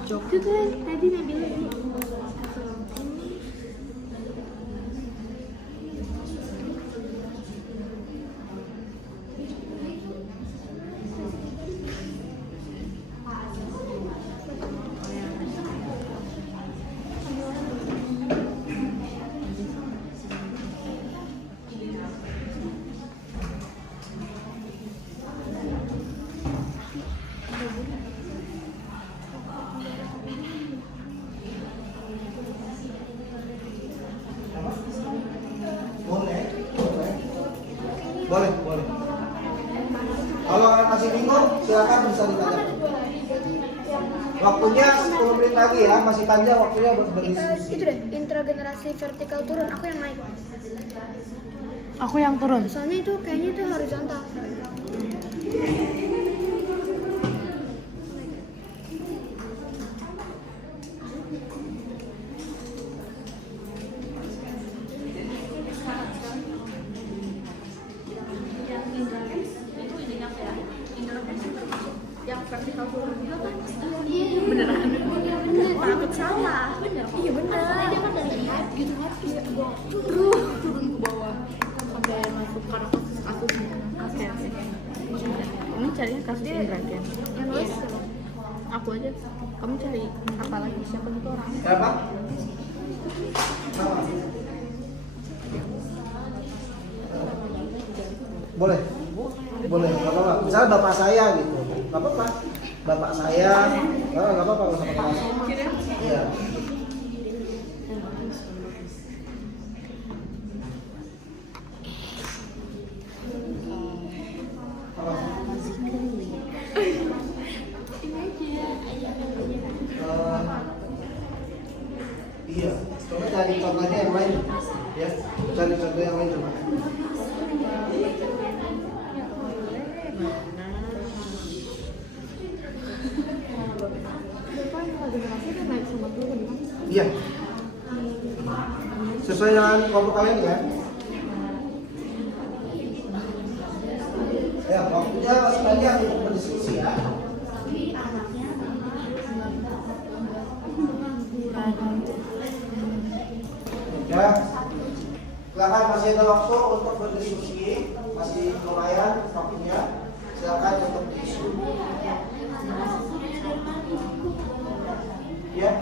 jok. Itu kan tadi Nabila. Boleh, boleh. Boleh, boleh. Kalau kalian masih bingung, silakan bisa ditanya. Waktunya 10 menit lagi ya, masih panjang waktunya buat berdiskusi. Itu deh, intragenerasi vertikal turun, aku yang naik. Aku yang turun. Soalnya itu kayaknya itu horizontal. Yang vertikal turun juga kan? Iya, Beneran? bener. Takut salah. Iya bener. Dia kan dari hype gitu kan, terus turun ke bawah sampai masuk karena kasusnya. Oke. Kamu carinya kasus Indraken. Yang nulis siapa? Aku aja. Kamu cari apa lagi, siapa gitu orang? Siapa? Sama. Boleh. Boleh, nggak apa-apa. Misalnya bapak saya gitu, nggak apa-apa. Bapak saya, nggak apa-apa nggak usah pakai mas. Iya. Iya, coba cari contohnya yang lain, ya. Cari contoh yang lain coba. Iya. Sesuai dengan kelompok kalian ya. Ya, waktunya masih banyak untuk berdiskusi ya. Ya, silakan masih ada waktu untuk berdiskusi, masih lumayan waktunya. Silakan untuk berdiskusi. Ya.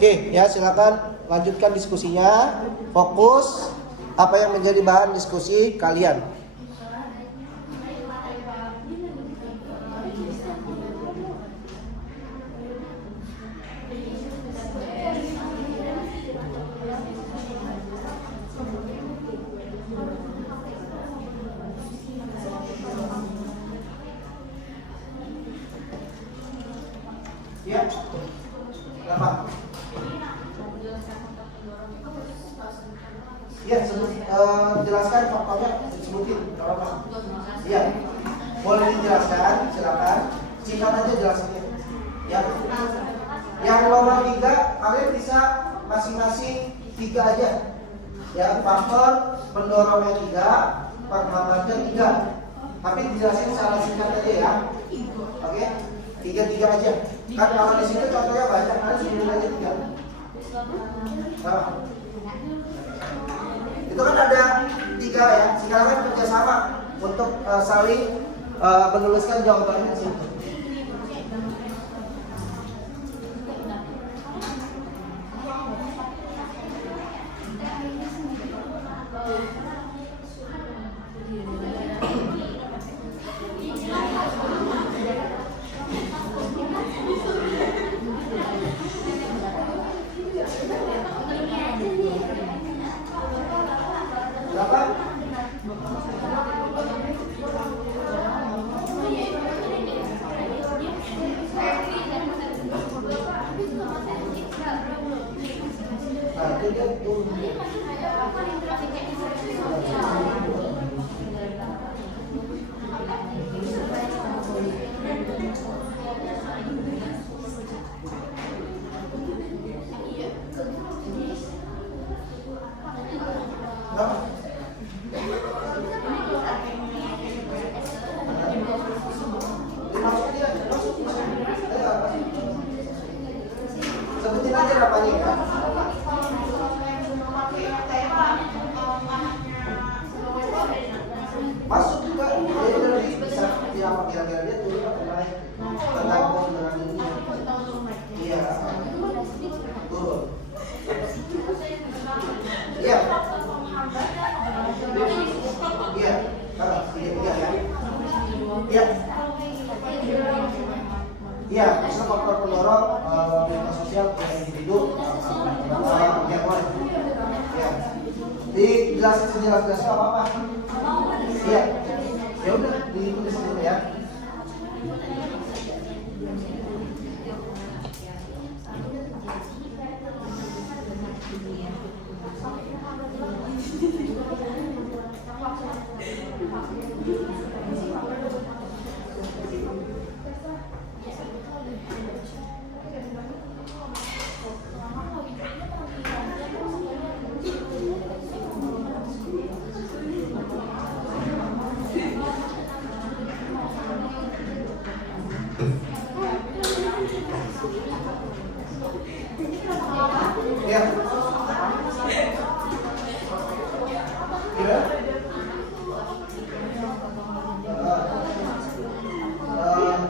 Oke, ya silakan lanjutkan diskusinya. Fokus apa yang menjadi bahan diskusi kalian. Ya, apa? Ya, jelaskan faktornya, sebutin, apa? Ya, boleh dijelaskan, silakan. Singkat aja jelasannya. Ya, yang nomor 3 kalian bisa masing-masing 3 aja. Ya, faktor pendorongnya 3, penghambatnya 3. Tapi dijelasin secara singkat aja ya. Oke, 3 aja. Kan kalau di situ contohnya banyak, kan sebelum aja 3. Nah, itu kan ada 3 ya. Sekarang kan kerjasama untuk saling menuliskan jawabannya di situ. Sebutin aja namanya ya. Masuk juga, jadi nanti bisa diapakin kira-kira dia turun atau naik? Tergantung dengan ini. Iya. Turun. Iya. Iya. Kalau tiga ya. Iya. Iya, bisa faktor pendorong mobilitas sosial pada individu. Ya. Dijelasin sejelas-jelasnya apa? Iya. Ya udah, ditulis dulu ya. Ya.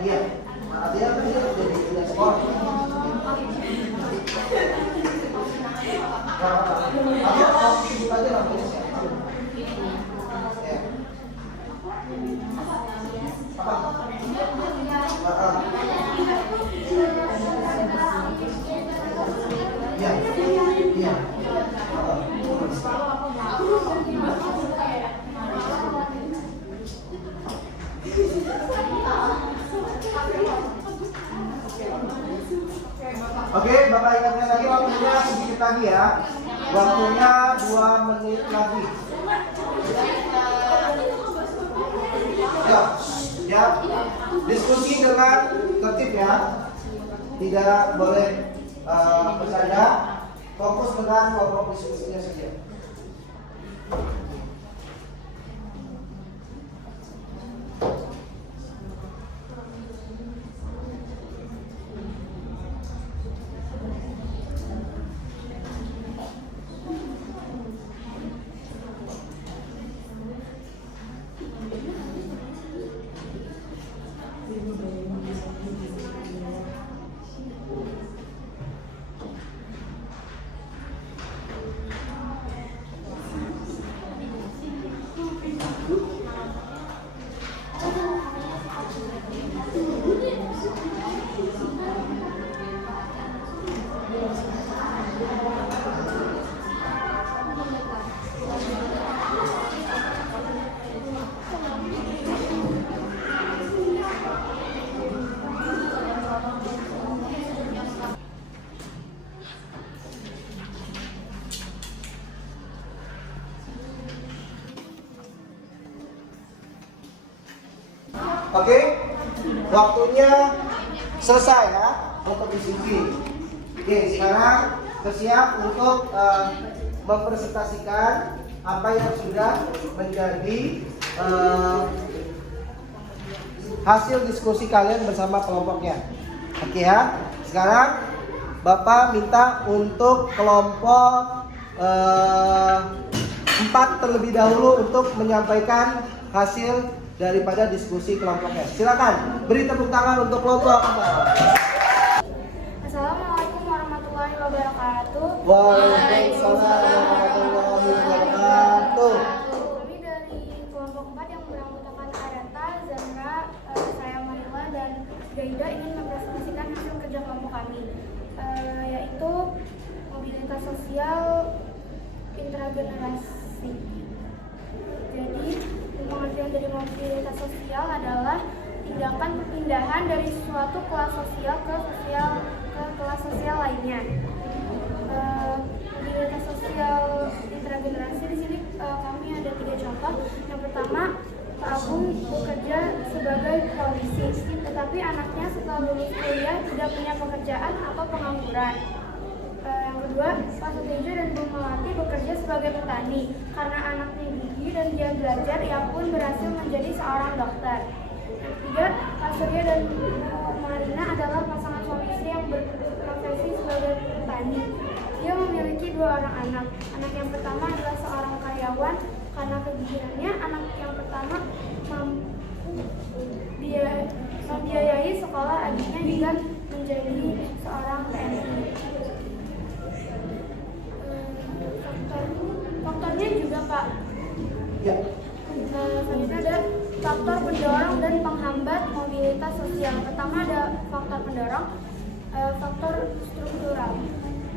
Iya. Artinya kan dia jadi tidak sekolah. Oke, Bapak ingatkan lagi waktunya sedikit lagi ya. Waktunya 2 menit lagi. Ya. Diskusi dengan tertib ya. Tidak boleh bercanda. Fokus dengan pokok diskusinya saja. Oke, waktunya selesai ya untuk diskusi. Oke, sekarang bersiap untuk mempresentasikan apa yang sudah menjadi hasil diskusi kalian bersama kelompoknya. Oke ya, sekarang Bapak minta untuk kelompok 4 terlebih dahulu untuk menyampaikan hasil daripada diskusi kelompoknya. Silakan beri tepuk tangan untuk kelompok 4. Assalamualaikum warahmatullahi wabarakatuh. Waalaikumsalam warahmatullahi wabarakatuh. Kami dari kelompok 4 yang beranggotakan Areta, Zamra, saya Marila dan Gaida ingin mempresentasikan hasil kerja kelompok kami, yaitu mobilitas sosial intragenerasi. Jadi pengertian dari mobilitas sosial adalah tindakan perpindahan dari suatu kelas sosial ke kelas sosial lainnya. Mobilitas sosial intragenerasi di sini kami ada 3 contoh. Yang pertama, Pak Agung bekerja sebagai polisi, tetapi anaknya setelah lulus kuliah tidak punya pekerjaan atau pengangguran. Yang kedua, Pak Sutejo dan Bu Melati bekerja sebagai petani. Karena anaknya gigih dan dia belajar, ia pun berhasil menjadi seorang dokter. Yang ketiga, Pak Surya dan Bu Marina adalah pasangan suami istri yang berprofesi sebagai petani. Dia memiliki 2 orang anak. Anak yang pertama adalah seorang karyawan. Karena kegigihannya, anak yang pertama mampu membiayai sekolah adiknya hingga menjadi seorang PNS. Faktornya juga Pak. Ya. Selanjutnya ada faktor pendorong dan penghambat mobilitas sosial. Pertama ada faktor pendorong, faktor struktural.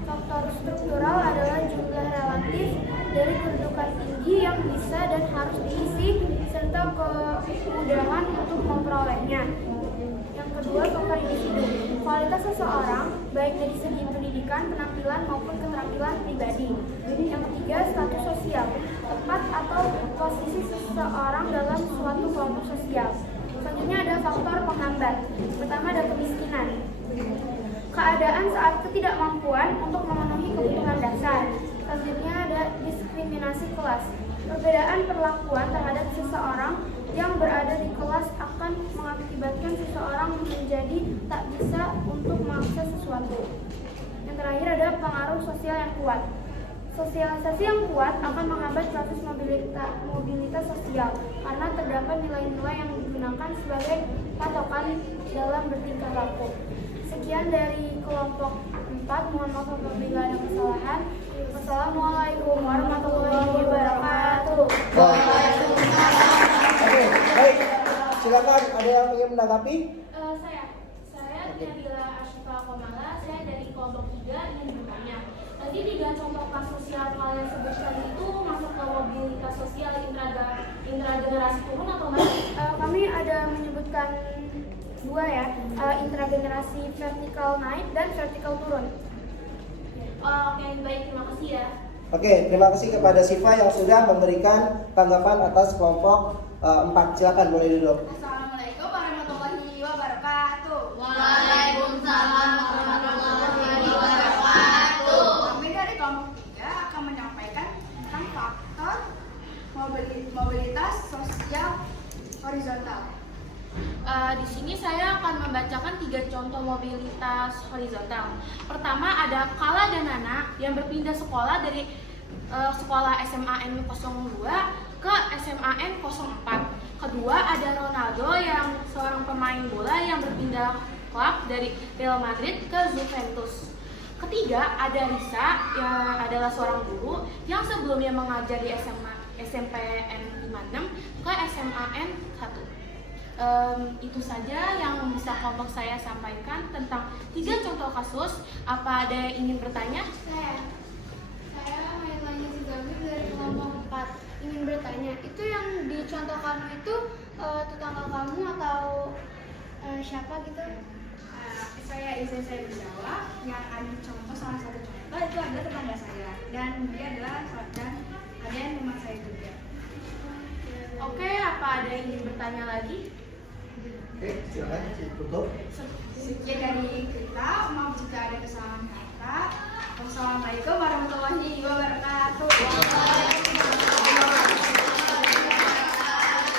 Faktor struktural adalah jumlah relatif dari kedudukan tinggi yang bisa dan harus diisi serta kemudahan untuk memperolehnya. Yang kedua, faktor individu. Kualitas seseorang baik dari segi pendidikan, penampilan maupun keterampilan pribadi. Yang ketiga, status sosial. Tempat atau posisi seseorang dalam suatu kelompok sosial. Selanjutnya ada faktor penghambat. Pertama ada kemiskinan. Keadaan saat ketidakmampuan untuk memenuhi kebutuhan dasar. Selanjutnya ada diskriminasi kelas. Perbedaan perlakuan terhadap seseorang yang berada di kelas akan mengakibatkan seseorang menjadi tak bisa untuk mengakses sesuatu. Yang terakhir ada pengaruh sosial yang kuat. Sosialisasi yang kuat akan menghambat proses mobilitas sosial karena terdapat nilai-nilai yang digunakan sebagai patokan dalam bertingkah laku. Sekian dari kelompok 4. Mohon maaf apabila ada kesalahan. Wassalamualaikum warahmatullahi wabarakatuh. Oke, baik. Silakan, ada yang ingin menanggapi? Saya Nabila Ashifa Komala. Saya dari kelompok 3 ingin bertanya. Tadi 3 contoh kasus yang kalian sebutkan itu masuk ke mobilitas sosial intragenerasi turun atau enggak? Kami ada menyebutkan 2 ya, intragenerasi vertikal naik dan vertikal turun. Oke, baik, terima kasih ya. Oke, terima kasih kepada Siva yang sudah memberikan tanggapan atas kelompok 4. Silakan, boleh duduk. Assalamualaikum warahmatullahi wabarakatuh. Waalaikumsalam warahmatullahi wabarakatuh. Kami dari kelompok 3 akan menyampaikan tentang faktor mobilitas sosial horizontal. Di sini saya akan membacakan 3 contoh mobilitas horizontal. Pertama ada Kala dan Nana yang berpindah sekolah dari sekolah SMAN 02 ke SMAN 04. Kedua ada Ronaldo yang seorang pemain bola yang berpindah klub dari Real Madrid ke Juventus. Ketiga ada Risa yang adalah seorang guru yang sebelumnya mengajar di SMPN 56 ke SMAN 1. Itu saja yang bisa kelompok saya sampaikan tentang 3 contoh kasus. Apa ada yang ingin bertanya? Saya Mailani Zigami dari kelompok 4 ingin bertanya. Itu yang dicontoh kamu itu tetangga kamu atau siapa gitu? Saya izin saya menjawab. Yang ada contoh salah satu contoh itu adalah tetangga saya dan dia adalah adik teman saya juga. Oke, apa ada yang ingin bertanya lagi? Oke, silakan tutup. Sekian dari kita, maaf jika ada kesalahan kata. Wassalamualaikum warahmatullahi wabarakatuh.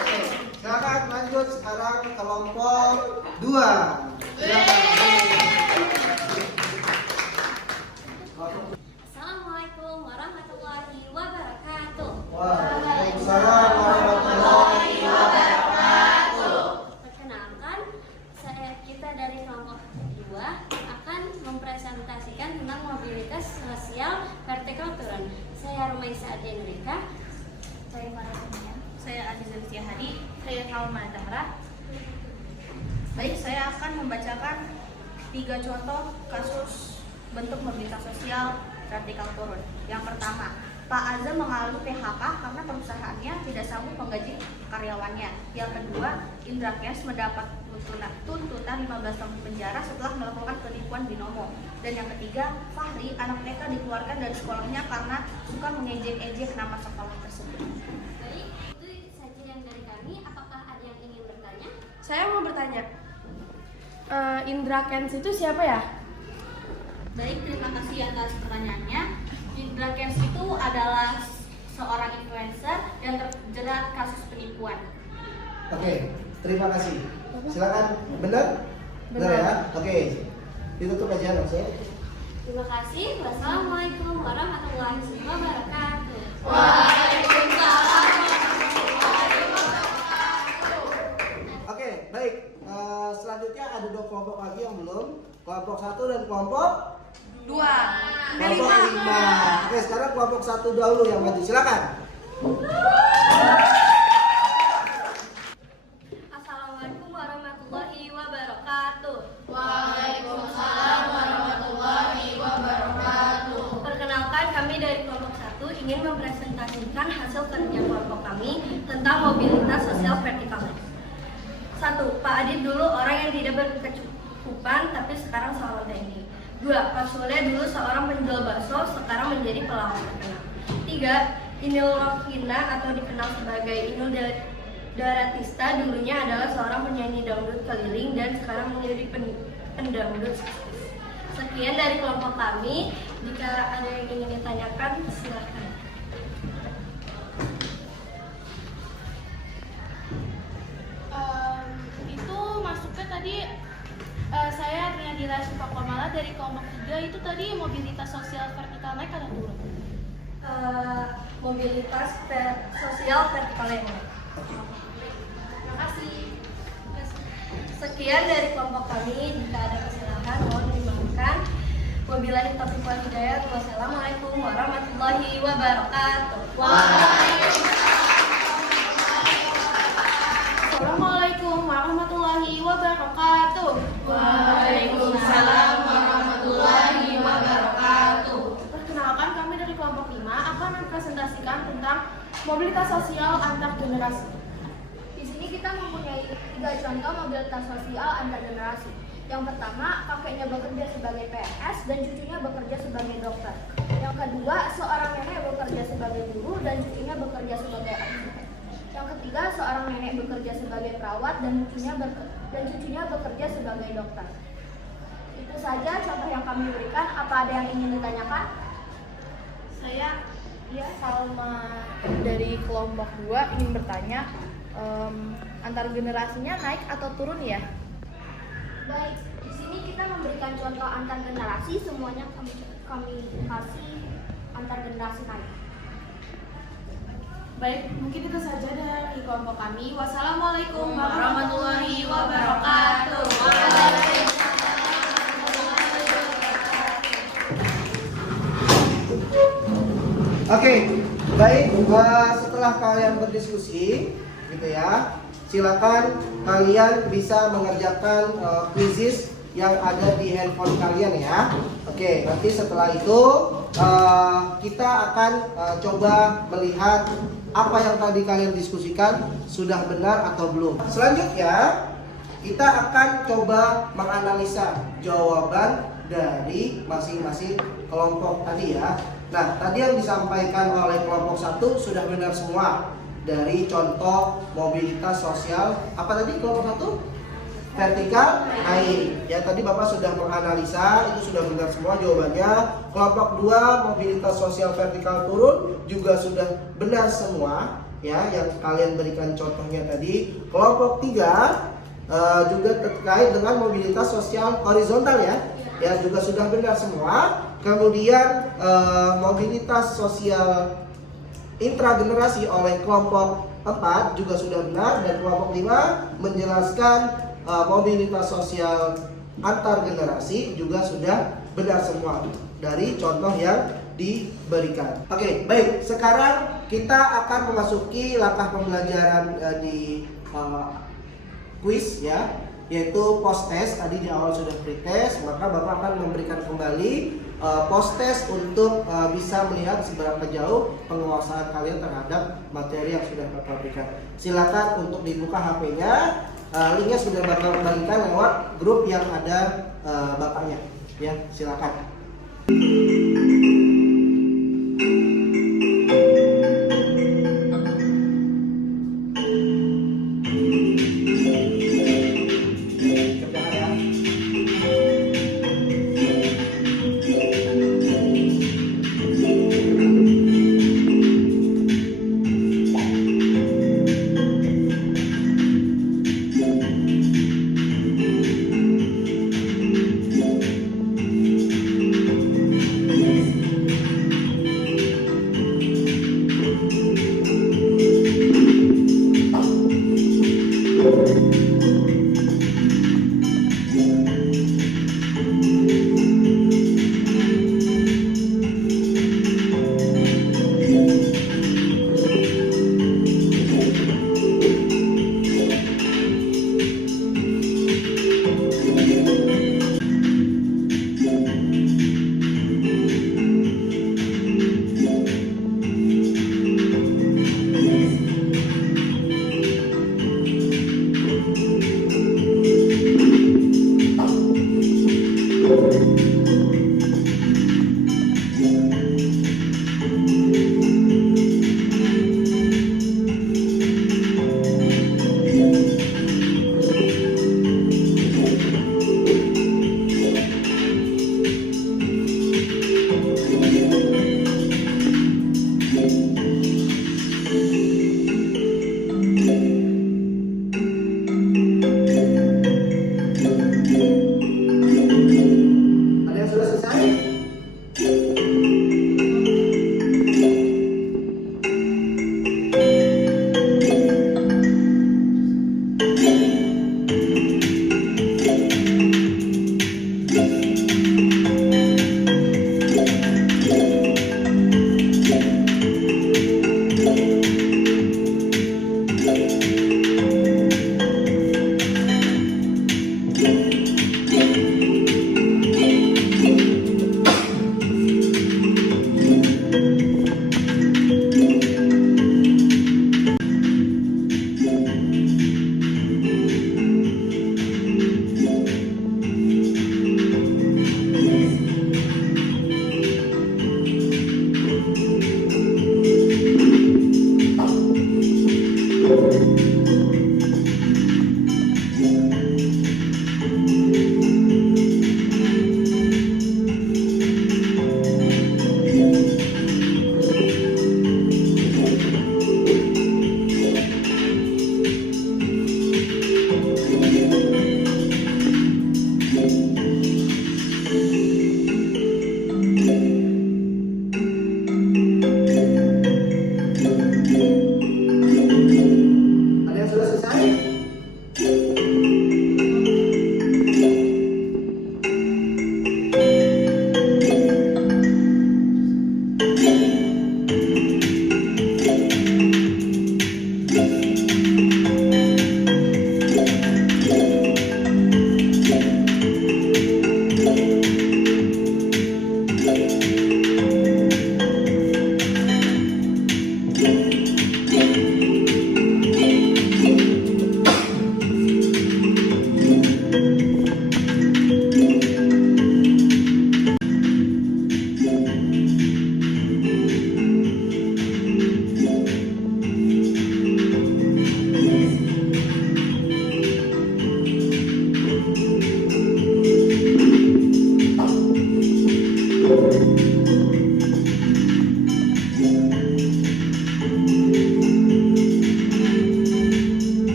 Oke, silakan lanjut sekarang kelompok 2. Assalamualaikum warahmatullahi wabarakatuh. Waalaikumsalam warahmatullahi wabarakatuh. Perkenalkan, kita dari kelompok 2 akan mempresentasikan tentang mobilitas sosial vertikal turun. Saya Rumaisa Adenrika. Saya para pendengar. Saya Azizul Syahadi. Saya Kalma Zahra. Baik, saya akan membacakan 3 contoh kasus bentuk mobilitas sosial vertikal turun. Yang pertama, Pak Azam mengalami PHK karena perusahaannya tidak sanggup menggaji karyawannya. Yang kedua, Indra Kents mendapat tuntutan 15 tahun penjara setelah melakukan penipuan binomo. Dan yang ketiga, Fahri, anak TK dikeluarkan dari sekolahnya karena suka mengejek-ejek nama sekolah tersebut. Baik, itu saja yang dari kami. Apakah ada yang ingin bertanya? Saya mau bertanya, Indra Kents itu siapa ya? Baik, terima kasih atas pertanyaannya. Indra Kents itu adalah seorang influencer yang terjerat kasus penipuan. Oke, terima kasih. Silakan, benar? Benar ya? Oke, ditutup aja langsung. Terima kasih. Wassalamualaikum warahmatullahi wabarakatuh. Waalaikumsalam warahmatullahi wabarakatuh. selanjutnya ada 2 kelompok lagi yang belum. Kelompok 1 dan kelompok 2. kelompok 5. Oke, sekarang kelompok 1 dahulu yang maju. Silakan. Assalamualaikum warahmatullahi wabarakatuh. Waalaikumsalam warahmatullahi wabarakatuh. Perkenalkan, kami dari kelompok 1 ingin mempresentasikan hasil kerja kelompok kami tentang mobilitas sosial vertikal. 1. Pak Adit dulu orang yang tidak berkecukupan tapi sekarang seorang TNI. 2. Pak Sule dulu seorang penjual bakso, sekarang menjadi pelawak terkenal. 3. Inul Rohina atau dikenal sebagai Inul Daratista dulunya adalah seorang penyanyi dangdut keliling dan sekarang menjadi pendangdut sukses. Sekian dari kelompok kami. Jika ada yang ingin ditanyakan, silakan. Itu masuknya tadi saya Triandila Supakomala dari kelompok 3. Itu tadi mobilitas sosial vertikal naik atau turun? Mobilitas sosial vertikal yang naik. Terima kasih. Sekian dari kelompok kami. Jika ada kesalahan mohon dimaafkan. Wabillahi taufiq wal hidayah. Wassalamualaikum warahmatullahi wabarakatuh. Assalamualaikum warahmatullahi wabarakatuh. Waalaikumsalam warahmatullahi wabarakatuh. Perkenalkan, kami dari kelompok 5 akan mempresentasikan tentang mobilitas sosial antar generasi. Di sini kita mempunyai 3 contoh mobilitas sosial antar generasi. Yang pertama, kakeknya bekerja sebagai PNS dan cucunya bekerja sebagai dokter. Yang kedua, seorang nenek bekerja sebagai guru dan cucunya bekerja sebagai arsitek. Yang ketiga, seorang nenek bekerja sebagai perawat dan cucunya bekerja sebagai dokter. Itu saja contoh yang kami berikan. Apa ada yang ingin ditanyakan? Saya Salma dari kelompok 2 ingin bertanya, antar generasinya naik atau turun ya? Baik, di sini kita memberikan contoh antar generasi. Semuanya kami kasih antar generasi naik. Baik, mungkin itu saja dari kelompok kami. Wassalamualaikum warahmatullahi wabarakatuh. Oke, baik. Setelah kalian berdiskusi, gitu ya, silakan kalian bisa mengerjakan quizzes yang ada di handphone kalian ya. Oke, nanti setelah itu kita akan coba melihat apa yang tadi kalian diskusikan sudah benar atau belum. Selanjutnya kita akan coba menganalisa jawaban dari masing-masing kelompok tadi ya. Nah, tadi yang disampaikan oleh kelompok 1 sudah benar semua dari contoh mobilitas sosial. Apa tadi kelompok 1? Vertikal naik. Ya, tadi Bapak sudah menganalisa, itu sudah benar semua jawabannya. Kelompok 2 mobilitas sosial vertikal turun juga sudah benar semua ya, yang kalian berikan contohnya tadi. Kelompok 3 juga terkait dengan mobilitas sosial horizontal ya. Ya, juga sudah benar semua. Kemudian mobilitas sosial intragenerasi oleh kelompok 4 juga sudah benar, dan kelompok 5 menjelaskan mobilitas sosial antar generasi juga sudah benar semua dari contoh yang diberikan. Oke, baik. Sekarang kita akan memasuki langkah pembelajaran di quiz ya, yaitu post test. Tadi di awal sudah pre-test, maka Bapak akan memberikan kembali post test untuk bisa melihat seberapa jauh penguasaan kalian terhadap materi yang sudah Bapak berikan. Silakan untuk dibuka HP-nya. Linknya sudah Bapak bagikan lewat grup yang ada Bapaknya. Ya, silakan.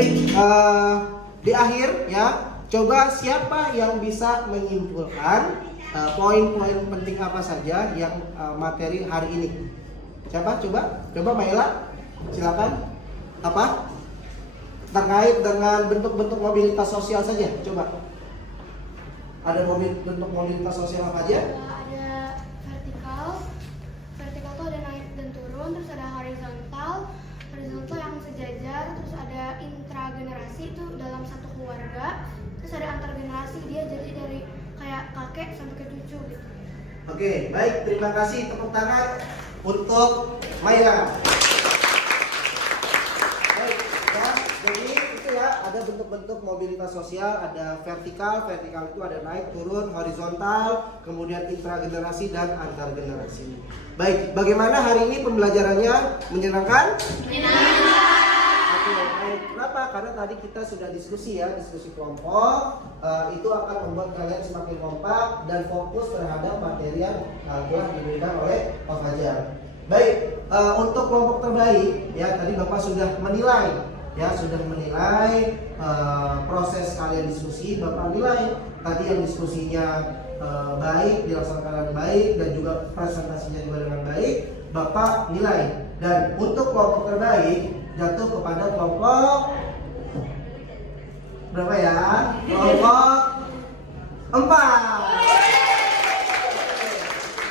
Baik, di akhir ya, coba siapa yang bisa menyimpulkan poin-poin penting apa saja yang materi hari ini? Siapa? Coba Maela, silakan. Apa? Terkait dengan bentuk-bentuk mobilitas sosial saja, coba. Ada bentuk mobilitas sosial apa aja? Ada vertikal tuh ada naik dan turun, terus ada horizontal yang sejajar, terus ada intragenerasi itu dalam satu keluarga, terus ada antar generasi, dia jadi dari kayak kakek sampai ke cucu gitu. Oke, baik, terima kasih, tepuk tangan untuk Maira. Baik, ya, jadi itu ya, ada bentuk-bentuk mobilitas sosial, ada vertikal itu ada naik, turun, horizontal, kemudian intragenerasi dan antar generasi. Baik, bagaimana hari ini pembelajarannya? Menyenangkan? Oke, baik. Kenapa? Karena tadi kita sudah diskusi kelompok. Itu akan membuat kalian semakin kompak dan fokus terhadap materi yang telah diberikan oleh Pak Fajar. Baik, untuk kelompok terbaik, ya tadi Bapak sudah menilai, proses kalian diskusi. Bapak nilai tadi yang diskusinya baik, dilaksanakan dengan baik, dan juga presentasinya juga dengan baik. Bapak nilai. Dan untuk kelompok terbaik jatuh kepada kelompok berapa ya? Kelompok 4.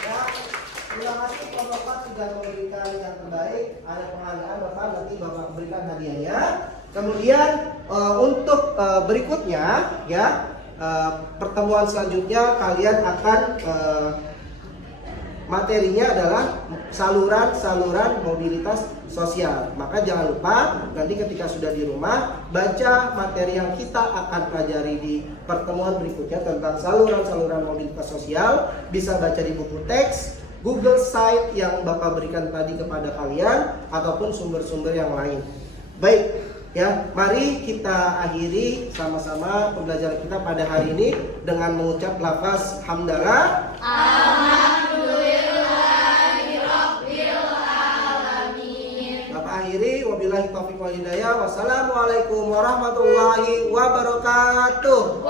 Ya, terima kasih kelompok 4 sudah memberikan yang terbaik. Ada penghargaan Bapak, nanti Bapak berikan hadiahnya. Kemudian untuk berikutnya ya, pertemuan selanjutnya kalian akan materinya adalah saluran mobilitas sosial. Maka jangan lupa nanti ketika sudah di rumah baca materi yang kita akan pelajari di pertemuan berikutnya tentang saluran mobilitas sosial. Bisa baca di buku teks, Google Site yang Bapak berikan tadi kepada kalian, ataupun sumber-sumber yang lain. Baik, ya, mari kita akhiri sama-sama pembelajaran kita pada hari ini dengan mengucap lafaz hamdalah. Akhiri, wabillahi taufiq wal hidayah. Wassalamualaikum warahmatullahi wabarakatuh.